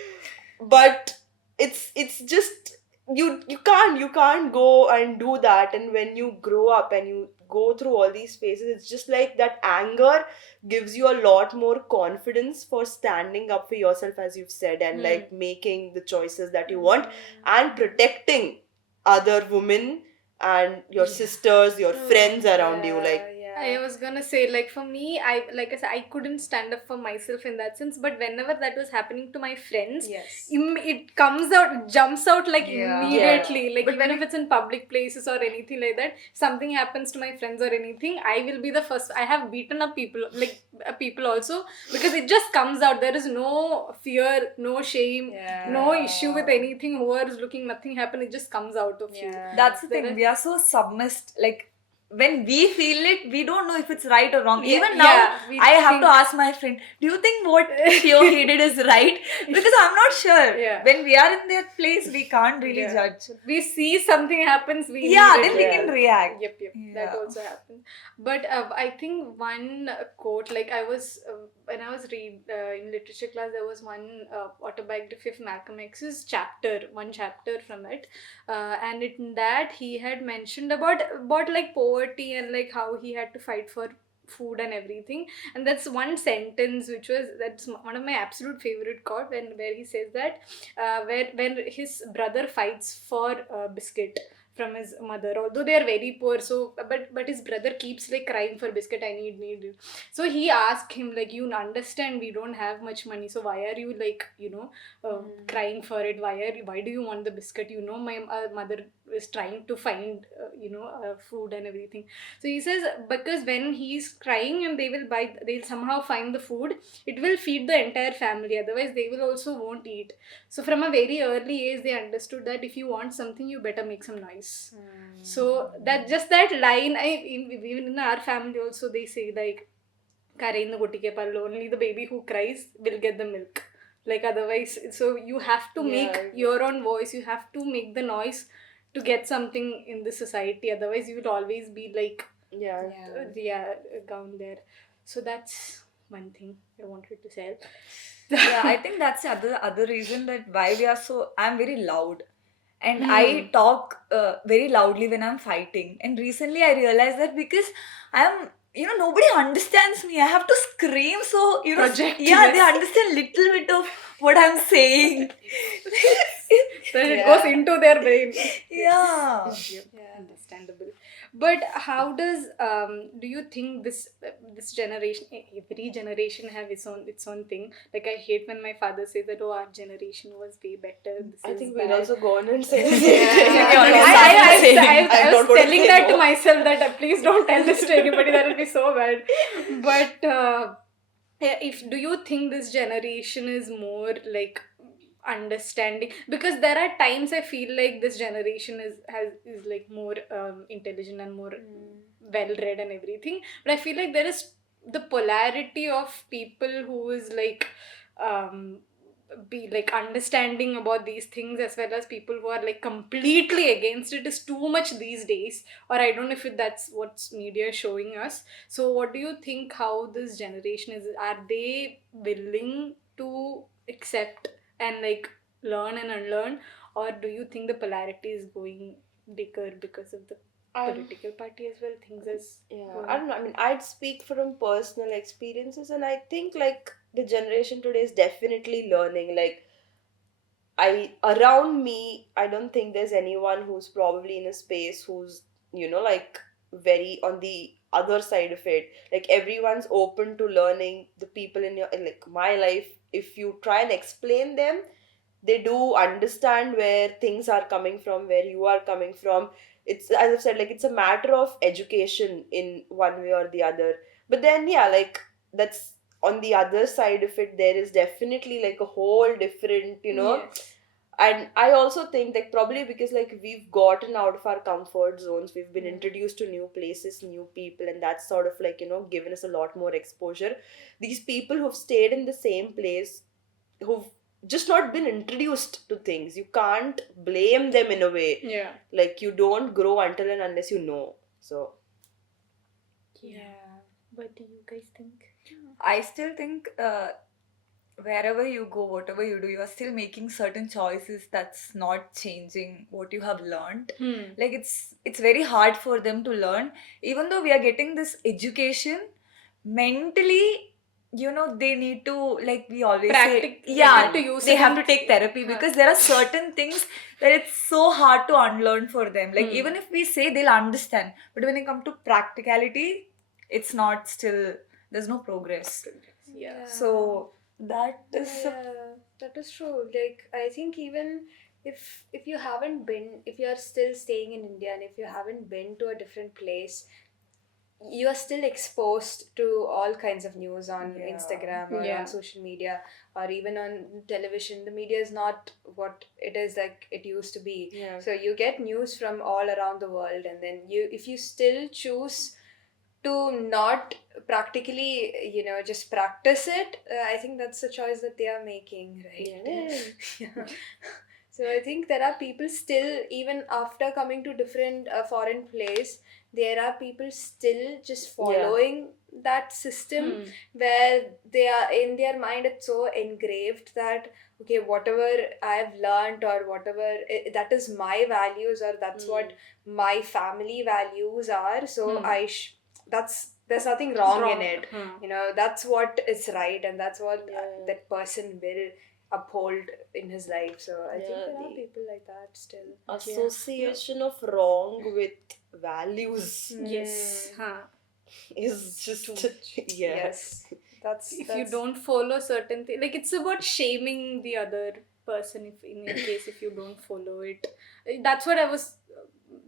but it's just you can't go and do that. And when you grow up and you go through all these phases, it's just like that anger gives you a lot more confidence for standing up for yourself, as you've said, and like making the choices that you want, and protecting other women and your sisters, your friends around you. Like, I was gonna say, like, for me, like I said, I couldn't stand up for myself in that sense. But whenever that was happening to my friends, Yes. it comes out, jumps out like Yeah. immediately. Like, But even if it's in public places or anything like that, something happens to my friends or anything, I will be the first. I have beaten up people, like people also, because it just comes out. There is no fear, no shame, no issue with anything. Whoever is looking, nothing happened. It just comes out of you. that's the There thing. is- We are so submissed. Like, when we feel it, we don't know if it's right or wrong. Yeah, Even now, yeah, we I have think- to ask my friend, do you think what he did is right? Because I'm not sure. Yeah. When we are in that place, we can't really Yeah. judge. We see something happens, we Yeah, immediately- then we can react. Yep. That Yeah. also happens. But I think one quote, like I was when I was in literature class, there was one autobiography of Malcolm X's one chapter from it, and in that he had mentioned about like poverty and like how he had to fight for food and everything. And that's one sentence that's one of my absolute favorite quote, where he says that when his brother fights for a biscuit from his mother, although they are very poor, so but his brother keeps like crying for biscuit, I need it. So he asked him, like, you understand we don't have much money, so why are you like crying for it? Why do you want the biscuit? My mother is trying to find food and everything. So he says, because when he's crying and they'll somehow find the food, it will feed the entire family, otherwise they will also won't eat. So from a very early age they understood that if you want something, you better make some noise. So that line, even in our family also, they say like, "Karaindu gottike pallu," only the baby who cries will get the milk. Like, otherwise, so you have to make your own voice, you have to make the noise to get something in the society, otherwise you will always be like down there. So that's one thing I wanted to say. Yeah, I think that's the other reason that why I'm very loud, and I talk very loudly when I'm fighting. And recently I realized that because I'm nobody understands me, I have to scream, so Project, yeah, yes. they understand little bit of what I'm saying. So it Yeah. goes into their brain. Yeah. Understandable. But how does do you think this generation, every generation have its own thing? Like I hate when my father says that, oh, our generation was way better. This I is think bad. we'll also go on and say the same Yeah. thing. We already I, started I, saying. I, I I'm was not going to telling say that to no. myself that please don't tell this to anybody. That will be so bad. But if do you think this generation is more like understanding, because there are times I feel like this generation is like more intelligent and more well read and everything, but I feel like there is the polarity of people who is like um be like understanding about these things, as well as people who are like completely against it, is too much these days. Or I don't know if that's what's media is showing us. So what do you think, how this generation is, are they willing to accept and like learn and unlearn, or do you think the polarity is going bigger because of the political party as well, things as Yeah, I don't know. I mean, I'd speak from personal experiences, and I think like the generation today is definitely learning. Like, around me, I don't think there's anyone who's probably in a space who's, like very on the other side of it. Like, everyone's open to learning. The people in like my life, if you try and explain them, they do understand where things are coming from, where you are coming from. It's, as I've said, like it's a matter of education in one way or the other. But then yeah, like that's on the other side of it, there is definitely like a whole different, yes. and I also think that probably because like we've gotten out of our comfort zones, we've been introduced to new places, new people, and that's sort of like, given us a lot more exposure. These people who've stayed in the same place, who've just not been introduced to things, you can't blame them in a way. Yeah. Like you don't grow until and unless you know. So Yeah. What do you guys think? I still think wherever you go, whatever you do, you are still making certain choices that's not changing what you have learned. Like it's very hard for them to learn, even though we are getting this education mentally. They need to, like we always say, They yeah, need to use they it have in- to take therapy, because there are certain things that it's so hard to unlearn for them. Like even if we say, they'll understand, but when it comes to practicality, it's not still, there's no progress. Yeah. So that is Yeah, that is true. Like I think even if you haven't been, if you are still staying in India and if you haven't been to a different place, you are still exposed to all kinds of news on Yeah. Instagram or Yeah. on social media or even on television. The media is not what it is like it used to be. Yeah. So you get news from all around the world, and then if you still choose to not practically, just practice it, I think that's the choice that they are making, right? Yeah. So I think there are people still, even after coming to different foreign place, there are people still just following that system where they are in their mind, it's so engraved that okay, whatever I've learned or whatever that is my values, or that's what my family values are. So that's, there's nothing wrong in it. That's what is right, and that's what that person will uphold in his life. So I think there are people like that still. association of wrong with values Yes. is just Yes, that's If you don't follow certain things, like it's about shaming the other person, if in case if you don't follow it. That's what I was,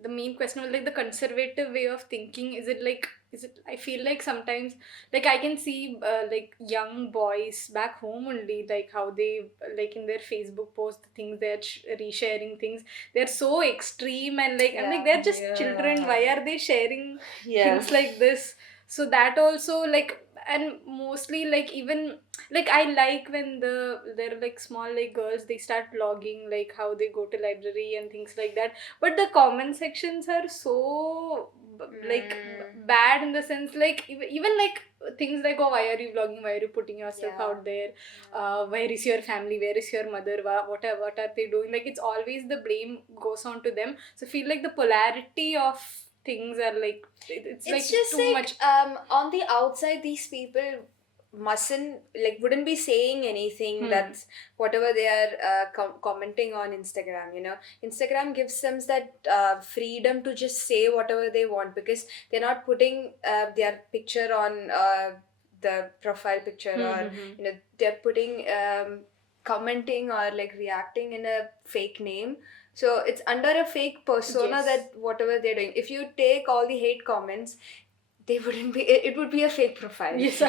the main question was like the conservative way of thinking. Is it like, is it, I feel like sometimes like I can see like young boys back home only, like how they like in their Facebook post, the things they're resharing things, they're so extreme, and like I'm like, they're just children, why are they sharing things like this? So that also like, and mostly like even like I like when they're like small like girls, they start vlogging like how they go to library and things like that, but the comment sections are so like bad, in the sense like even like things like, oh, why are you vlogging, why are you putting yourself out there, where is your family, where is your mother, what are they doing, like it's always the blame goes on to them. So I feel like the polarity of things are like, it's like just too like much. on the outside these people mustn't, like, wouldn't be saying anything that's whatever they are commenting on Instagram. Instagram gives them that freedom to just say whatever they want, because they're not putting their picture on the profile picture, or they're putting commenting or like reacting in a fake name. So it's under a fake persona, Yes. that whatever they're doing, if you take all the hate comments, they wouldn't be, it would be a fake profile. Yes,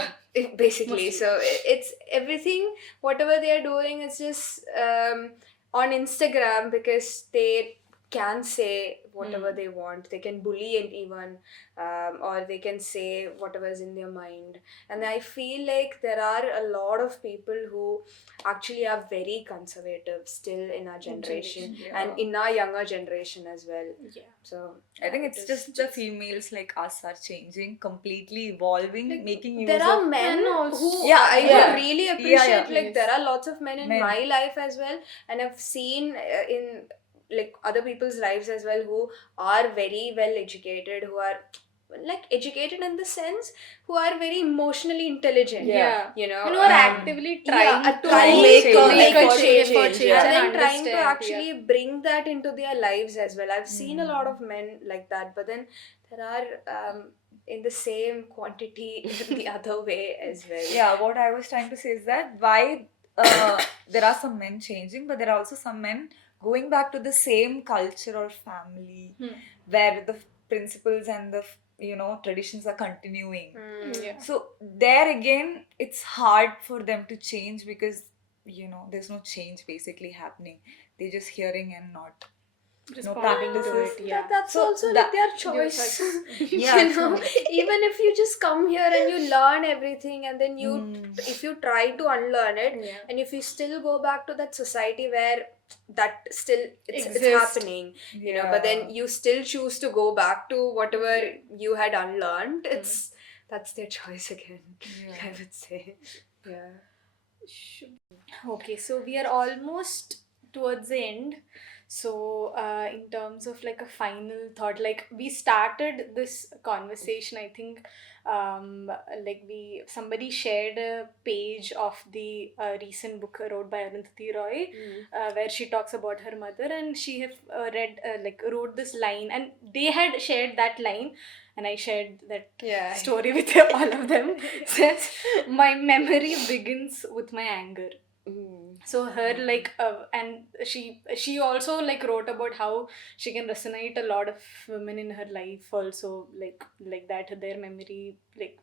Basically. mostly. So it's everything, whatever they're doing is just on Instagram, because they can say whatever they want. They can bully anyone, or they can say whatever is in their mind. And I feel like there are a lot of people who actually are very conservative still in our generation, and in our younger generation as well. Yeah. So I think it it's is just the females like us are changing, completely evolving, making use there are of men Men who also. I yeah. would really Yeah, appreciate. yeah. Like Yes. there are lots of men in Men. my life as well, and I've seen in like other people's lives as well, who are very well educated, who are like educated in the sense, who are very emotionally intelligent. Yeah. And who are actively trying to make a make a effort to change, change, yeah. and then and trying to understand, actually bring that into their lives as well. I've seen a lot of men like that, but then there are in the same quantity the other way as well. Yeah, what I was trying to say is that why there are some men changing, but there are also some men going back to the same culture or family where the principles and the traditions are continuing. Yeah. So there again, it's hard for them to change because there's no change basically happening. They're just hearing and not Responding to practices. it, yeah. That's So also that- like their Your choice. choice. Yeah, true. Even if you just come here and you learn everything, and then if you try to unlearn it, Yeah. and if you still go back to that society where that still it's Exist. happening, but then you still choose to go back to whatever you had unlearned, that's their choice again. I would say. Yeah. Okay, so we are almost towards the end. So, in terms of like a final thought, like we started this conversation, I think, like somebody shared a page of the recent book wrote by Arundhati Roy, where she talks about her mother, and she have read like wrote this line, and they had shared that line, and I shared that story with all of them. Says, "My memory begins with my anger." So her like and she also like wrote about how she can resonate a lot of women in her life also, like that their memory, like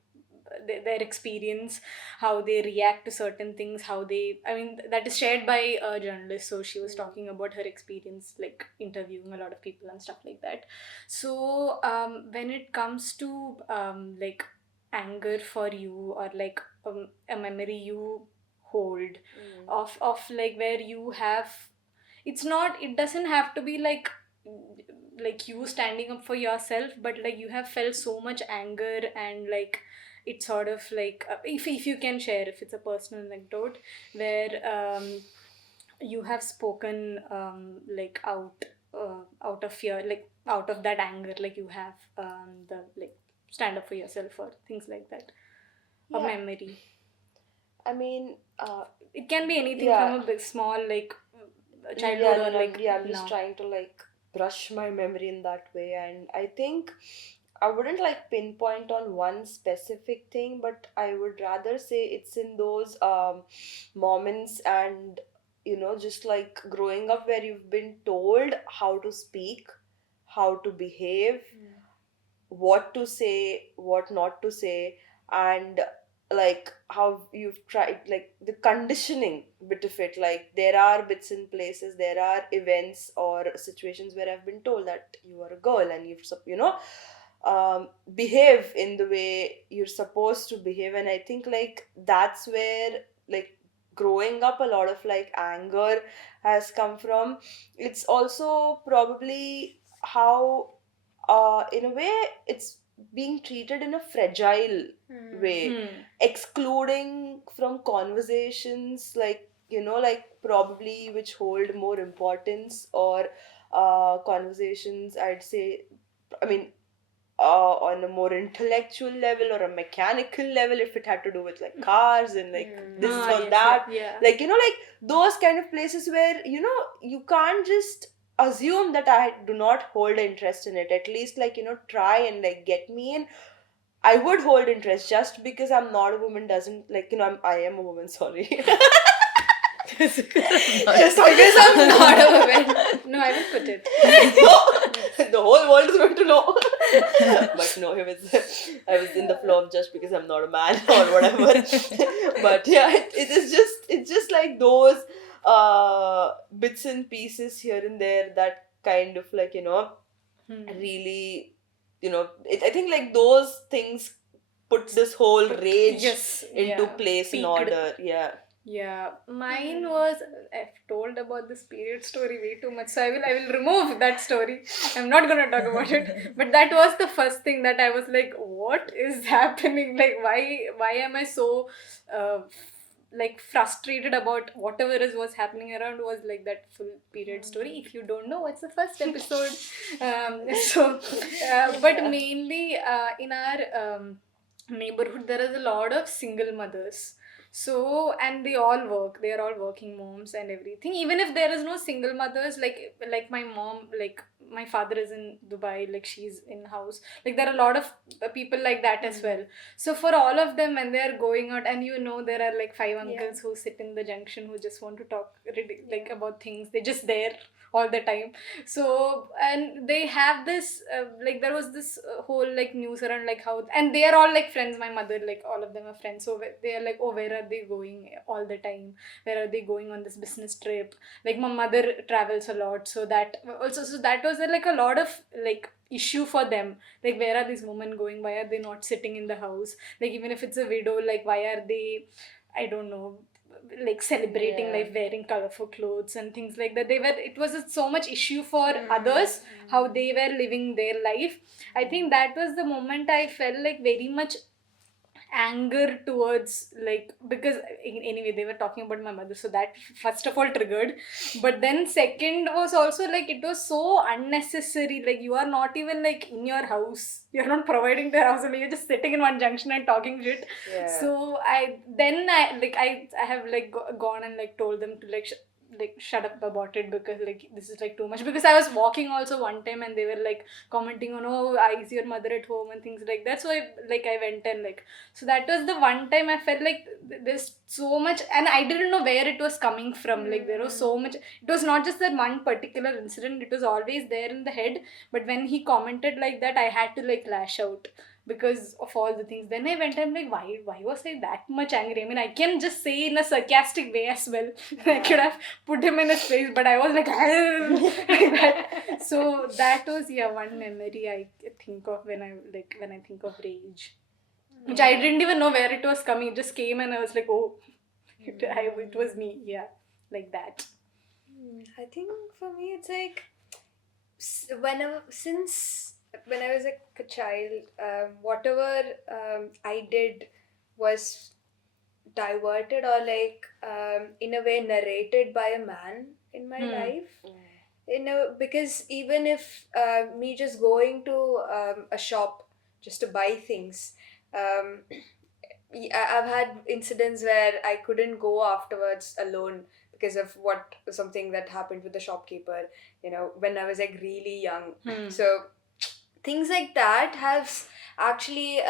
their experience, how they react to certain things, how they, I mean, that is shared by a journalist, so she was talking about her experience like interviewing a lot of people and stuff like that. So when it comes to like anger for you, or like a memory you hold of like where you have, it doesn't have to be like you standing up for yourself, but like you have felt so much anger, and like it's sort of like if you can share, if it's a personal anecdote where you have spoken like out of fear, like out of that anger, like you have the like stand up for yourself or things like that, a memory. I mean, It can be anything Yeah. from a big, small like childhood or like I'm just now. trying to like brush my memory in that way, and I think I wouldn't like pinpoint on one specific thing, but I would rather say it's in those moments, and just like growing up where you've been told how to speak, how to behave, what to say, what not to say, and like how you've tried, like the conditioning bit of it. Like there are bits and places, there are events or situations where I've been told that you are a girl and behave in the way you're supposed to behave. And I think like that's where like growing up a lot of like anger has come from. It's also probably how in a way it's being treated in a fragile way, excluding from conversations, like like probably which hold more importance, or conversations, I'd say, I mean, on a more intellectual level or a mechanical level, if it had to do with like cars and like this or yes, that, yeah. like like those kind of places where you can't just assume that I do not hold interest in it. At least like try and like get me in. I would hold interest. Just because I'm not a woman doesn't, like I am a woman, sorry. Just Just because I'm not a woman. No, I will put it. No, the whole world is going to know. But no, I was in the flow of just because I'm not a man or whatever. But yeah, it's just like those bits and pieces here and there that kind of like really I think like those things put this whole rage Yes, into yeah, place in peaked. order. Yeah. Yeah, mine was, I've told about this period story way too much, so I will remove that story. I'm not gonna talk about it. But that was the first thing that I was like, what is happening? Like, why am I so like frustrated about whatever was happening around? Was like that full period story. If you don't know, what's the first episode? But Yeah. mainly in our neighborhood, there is a lot of single mothers. So, and they all work, they are all working moms and everything. Even if there is no single mothers, like my mom, like my father is in Dubai, like she's in house, like there are a lot of people like that as well. So for all of them, when they are going out, and there are like five uncles who sit in the junction who just want to talk like about things, they're just there all the time. So, and they have this like there was this whole like news around like how, and they are all like friends, my mother, like all of them are friends. So they are like, oh, where are they going all the time, where are they going on this business trip? Like my mother travels a lot, so that also, so that was like a lot of like issue for them. Like, where are these women going? Why are they not sitting in the house? Like, even if it's a widow, like why are they, I don't know, like celebrating Yeah. life, wearing colorful clothes and things like that. It was so much issue for others, how they were living their life. I think that was the moment I felt like very much anger towards, like, because anyway they were talking about my mother, so that first of all triggered. But then second was also like, it was so unnecessary. Like, you are not even like in your house, you're not providing their house, you're just sitting in one junction and talking shit. Yeah. So I have like gone and like told them to like shut up about it, because like this is like too much. Because I was walking also one time and they were like commenting on, oh, is your mother at home and things like that. So I went and like, so that was the one time I felt like there's so much, and I didn't know where it was coming from. Like, there was so much. It was not just that one particular incident, it was always there in the head. But when he commented like that, I had to like lash out because of all the things. Then I went and like, why was I that much angry? I mean, I can just say in a sarcastic way as well. I could have put him in his place, but I was like, like that. So that was, yeah, one memory I think of when I think of rage, which I didn't even know where it was coming. It just came and I was like, oh, it was me. Yeah, like that. I think for me it's like since when I was like a child, whatever I did was diverted or like in a way narrated by a man in my life. Because even if me just going to a shop just to buy things, um, I've had incidents where I couldn't go afterwards alone because of something that happened with the shopkeeper, when I was like really young. So things like that have actually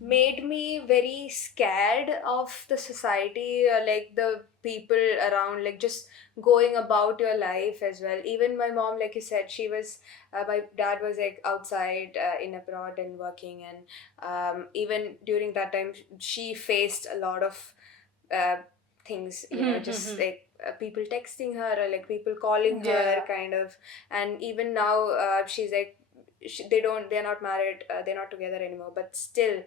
made me very scared of the society, or like the people around, like just going about your life as well. Even my mom, like you said, my dad was like outside in abroad and working, and even during that time she faced a lot of uh, things, just like people texting her or like people calling her, kind of. And even now she's like, they're not married, they're not together anymore, but still,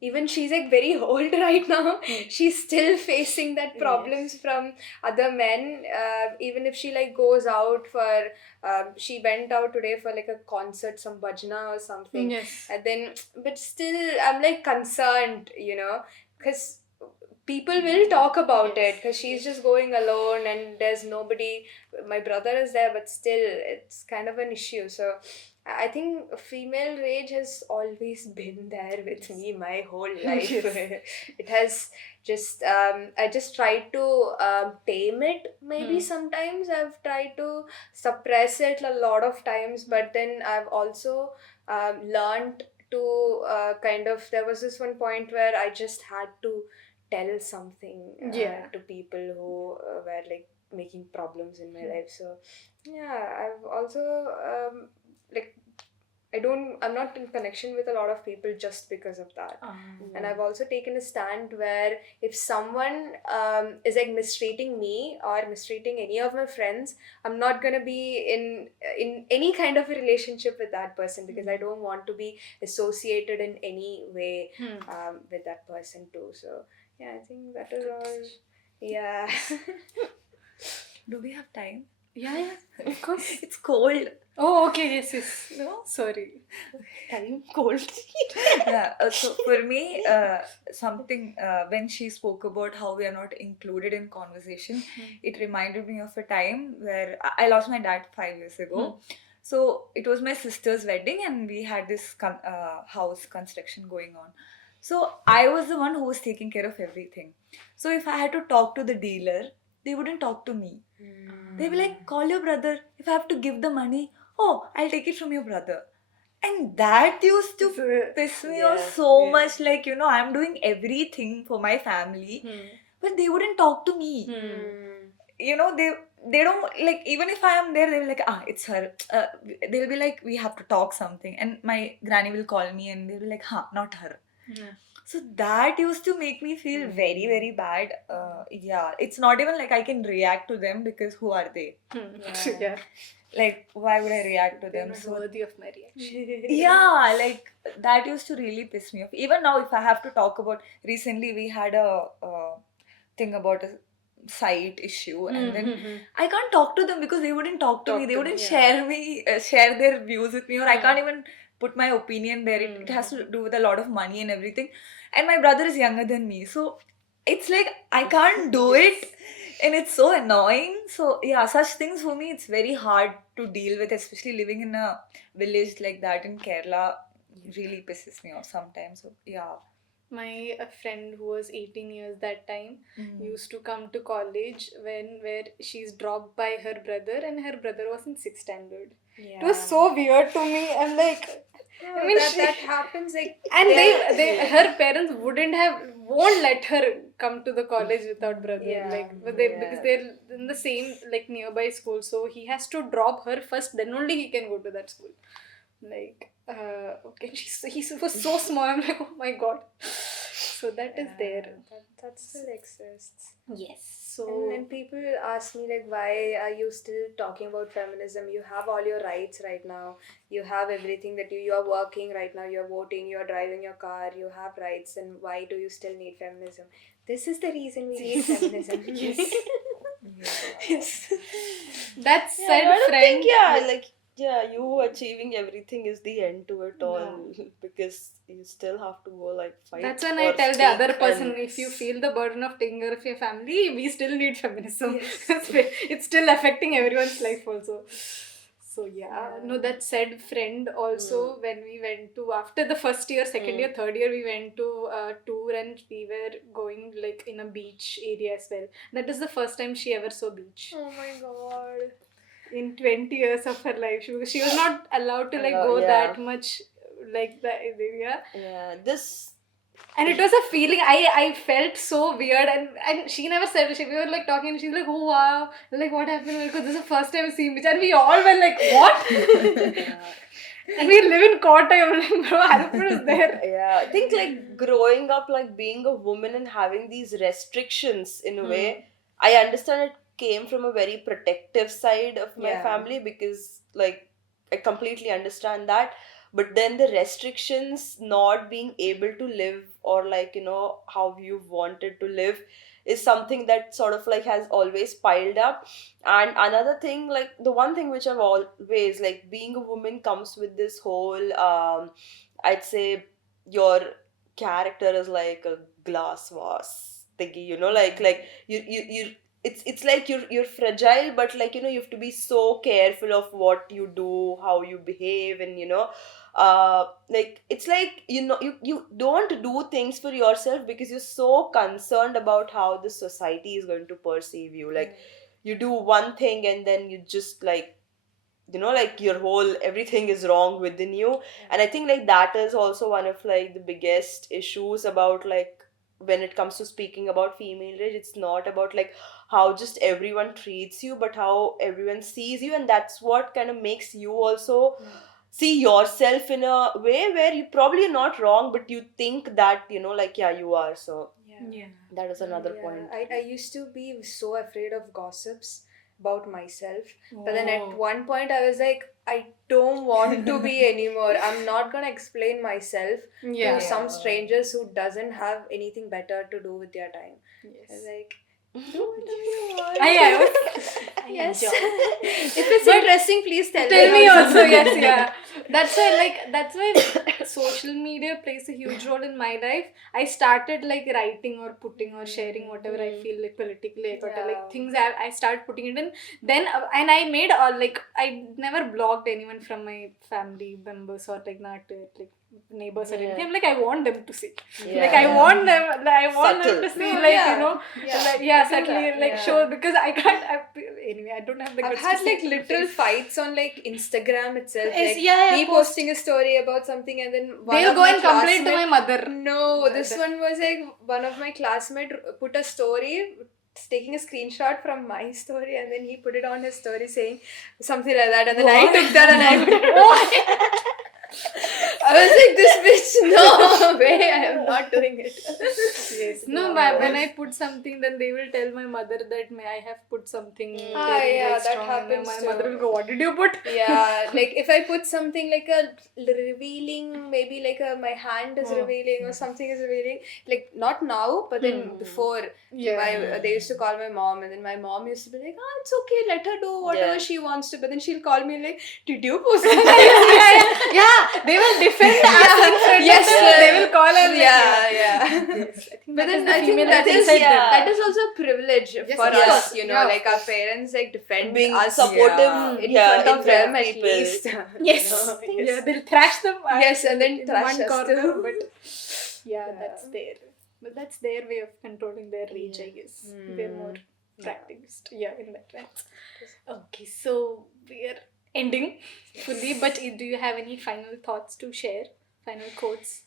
even she's like very old right now, she's still facing that problems from other men. Even if she like goes out for she went out today for like a concert, some bhajna or something. Yes. And then, but still I'm like concerned, because people will talk about Yes. it because she's just going alone and there's nobody. My brother is there, but still, it's kind of an issue. So I think female rage has always been there with me my whole life. Yes. It has just I just tried to tame it. Maybe sometimes I've tried to suppress it a lot of times, but then I've also learned to kind of, there was this one point where I just had to tell something Yeah. to people who were like making problems in my life. So yeah, I've also like I'm not in connection with a lot of people just because of that. And I've also taken a stand where if someone is like mistreating me or mistreating any of my friends, I'm not gonna be in any kind of a relationship with that person because I don't want to be associated in any way with that person too. So yeah, I think that is all. Yeah. Do we have time? Yeah, of course. It's cold. Oh, okay, yes. No? Sorry. Time cold. Yeah, so for me, something when she spoke about how we are not included in conversation, it reminded me of a time where I lost my dad 5 years ago. So it was my sister's wedding, and we had this house construction going on. So I was the one who was taking care of everything. So if I had to talk to the dealer, they wouldn't talk to me. They'd be like, call your brother. If I have to give the money, oh, I'll take it from your brother. And that used to piss me off so much. Like, I'm doing everything for my family, but they wouldn't talk to me. They don't, like, even if I am there, they'll be like, it's her. They'll be like, we have to talk something. And my granny will call me and they'll be like, not her. So that used to make me feel very, very bad. Yeah, it's not even like I can react to them because who are they? Yeah. Like, why would I react to They're them? not So worthy of my reaction. yeah, like that used to really piss me off. Even now, if I have to talk about, recently we had a thing about a site issue, and then I can't talk to them because they wouldn't talk to me. They wouldn't share their views with me, or I can't even put my opinion there. It has to do with a lot of money and everything. And my brother is younger than me, so it's like I can't do it, and it's so annoying. So yeah, such things for me, it's very hard to deal with, especially living in a village like that in Kerala. Really pisses me off sometimes. So yeah. My friend who was 18 years that time used to come to college where she's dropped by her brother, and her brother was in 6th standard. It was so weird to me. I'm like, I mean, that happens like, and her parents won't let her come to the college without brother, because they're in the same like nearby school, so he has to drop her first, then only he can go to that school. Like, okay, he was so small. I'm like, oh my god. So that is there. That still exists. Yes. So And people ask me like, why are you still talking about feminism? You have all your rights right now. You have everything that you are working right now. You're voting. You're driving your car. You have rights. And why do you still need feminism? This is the reason we need feminism. yes. That Yeah, said, I don't friend. think, you achieving everything is the end to it all, because you still have to go like fight. That's when I tell the other person, if you feel the burden of taking care of your family, we still need feminism. It's still affecting everyone's life also. So no, that said, friend, also when we went to, after the first year, second year, third year, we went to a tour, and we were going like in a beach area as well. That is the first time she ever saw beach. Oh my god. In 20 years of her life, she was not allowed to like go that much like that area. Yeah, this. And it was a feeling, I felt so weird, and she never said it. We were like talking, and she's like, oh wow, like what happened, because this is the first time I've seen beach, and we all were like, what? And we live in Kota. I'm like, bro, Alfred is there. Yeah, I think like growing up, like being a woman and having these restrictions in a way, I understand it came from a very protective side of my family, because like I completely understand that. But then the restrictions, not being able to live, or like, how you wanted to live, is something that sort of like has always piled up. And another thing, like the one thing which I've always, like, being a woman comes with this whole, I'd say your character is like a glass vase. thingy, like you it's like you're fragile, but like you have to be so careful of what you do, how you behave, and like it's like you don't do things for yourself because you're so concerned about how the society is going to perceive you. Like you do one thing and then you just like like your whole everything is wrong within you. And I think like that is also one of like the biggest issues about like when it comes to speaking about female rage. It's not about like how just everyone treats you, but how everyone sees you, and that's what kind of makes you also see yourself in a way where you probably are not wrong, but you think that like yeah, you are. So Yeah. that is another point. I used to be so afraid of gossips about myself. But then at one point I was like, I don't want to be anymore. I'm not gonna explain myself Yeah. to some strangers who doesn't have anything better to do with their time. I was like, do whatever you want. I Yes. enjoy. If it's interesting, please tell Tell me how also, it's- yes, yeah. That's why social media plays a huge role in my life. I started like writing or putting or sharing whatever I feel like politically, like, whatever, like things I start putting it in. Then and I made like I never blocked anyone from my family members or like not like neighbors or anything. I'm like I want them to see. Like I want them. Like, I want them to Subtle. see. No, Like yeah. like, yeah, I think subtly that, like yeah. show because I can't. Anyway, I don't have the I've guts had to like say literal face. fights on like Instagram itself. Yes, Like yeah, me posting a story about something and then one They'll of go my and complain to classmate- my mother. No, this one was like one of my classmates put a story taking a screenshot from my story and then he put it on his story saying something like that and then I took that and I put it on. I was like, this bitch, no way, I am not doing it. Yes. No, but when I put something, then they will tell my mother that I have put something. Very, yeah, very that strong, and then happens my too. mother will go, "What did you put?" Yeah, like if I put something like a revealing, maybe like my hand is revealing or something is revealing, like not now, but then before, they used to call my mom, and then my mom used to be like, "Oh, it's okay, let her do whatever she wants to." But then she'll call me like, "Did you post that?" Yeah, they will defend us in front Yes, of them. They will call us. Yeah. Yes. But then the I think female that is inside them. that is also a privilege for of us, course. you know, Yeah, of like our course. parents like defend Being us supportive, in yeah, front of in front them of at people. least. Yes. Yeah, they'll thrash them. Yes, and then in thrash one us corner, too. but that's their. But that's their way of controlling their rage, I guess. They're more practiced. Yeah, in that sense. Okay, so we are ending fully. But do you have any final thoughts to share? Final quotes?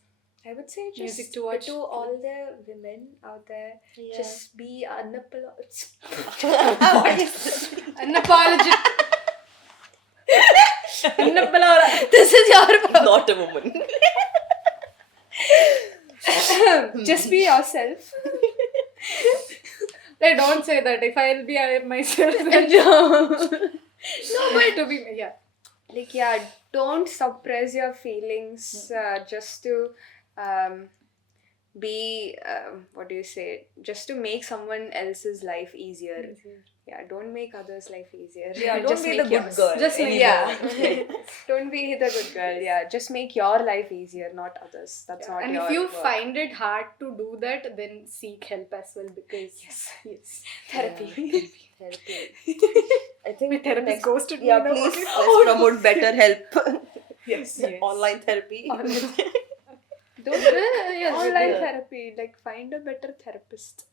I would say just Music to watch. to all the women out there, just be unapologetic. Unapologetic. Unapologetic. This is your Not a woman. just be yourself. Like, don't say that. If I'll be myself, then No, but to be like don't suppress your feelings just to be what do you say, just to make someone else's life easier. Don't make others' life easier. Don't Just be make the good yours. girl. Just make anymore. Don't be the good girl. Just make your life easier, not others. That's not and your if you work. find it hard to do that, then seek help as well, because yes. Therapy. Therapy. I think My therapist next, ghosted me. yeah, now. please let's promote better help. Yes. Online therapy. Online therapy, like find a better therapist.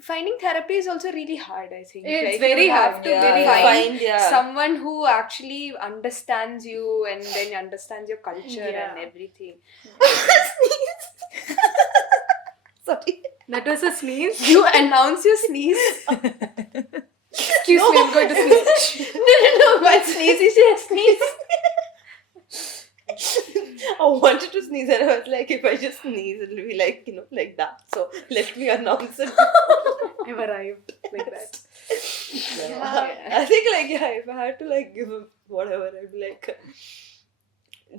Finding therapy is also really hard, I think. It's like, very you have hard. to Very find hard. someone who actually understands you and then understands your culture and everything. Sorry. That was a sneeze. You announce your sneeze. Excuse me, I'm going to sneeze. No, my sneeze is a sneeze. I wanted to sneeze and I was like, if I just sneeze, it'll be like, like that. So let me announce it. I've arrived like that. I think if I had to give a whatever, I'd be like,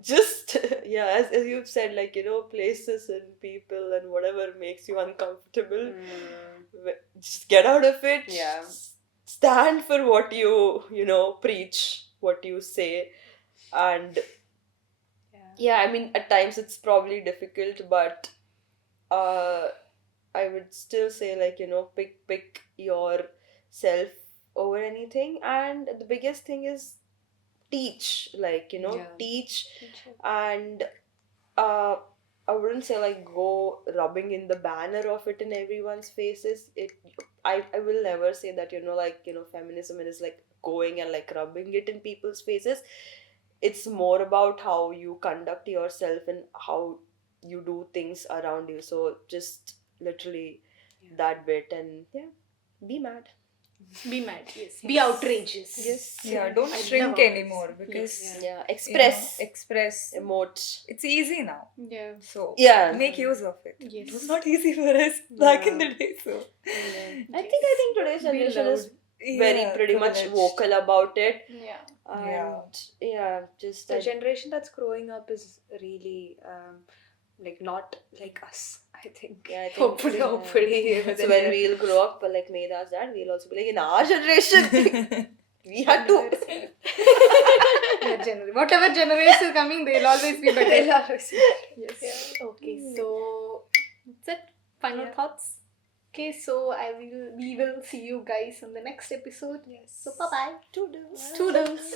just, as you've said, places and people and whatever makes you uncomfortable, just get out of it. Yeah. Stand for what you, preach, what you say. And I mean, at times it's probably difficult, but I would still say, like, pick yourself over anything. And the biggest thing is teach, like, Yeah. teach. Teacher. And uh I wouldn't say like go rubbing in the banner of it in everyone's faces. I will never say that, like, feminism is like going and like rubbing it in people's faces. It's more about how you conduct yourself and how you do things around you. So just literally that bit. And yeah, be mad. Be mad, yes. Be outrageous. Yes. Yeah, don't I shrink love it. anymore because Yes. Yeah, you express, know, express. emote. It's easy now, Yeah. so Yeah. make use of it. Yes. It was not easy for us back in Yeah. the day, so I think today's Be generation is loud. very yeah, pretty much privileged. vocal about it. Yeah. Yeah. And yeah, just The generation that's growing up is really like not like us, I think. yeah, I think Hopefully, yeah. hopefully. So when we'll grow up, like Medha's dad, we'll also be like, in our generation, we had to. Whatever generation is coming, they'll always be better. They'll always be better. Yes. Okay, so that's it. Final thoughts. Okay, so we will see you guys in the next episode. Yes. So bye bye. Toodles. Toodles.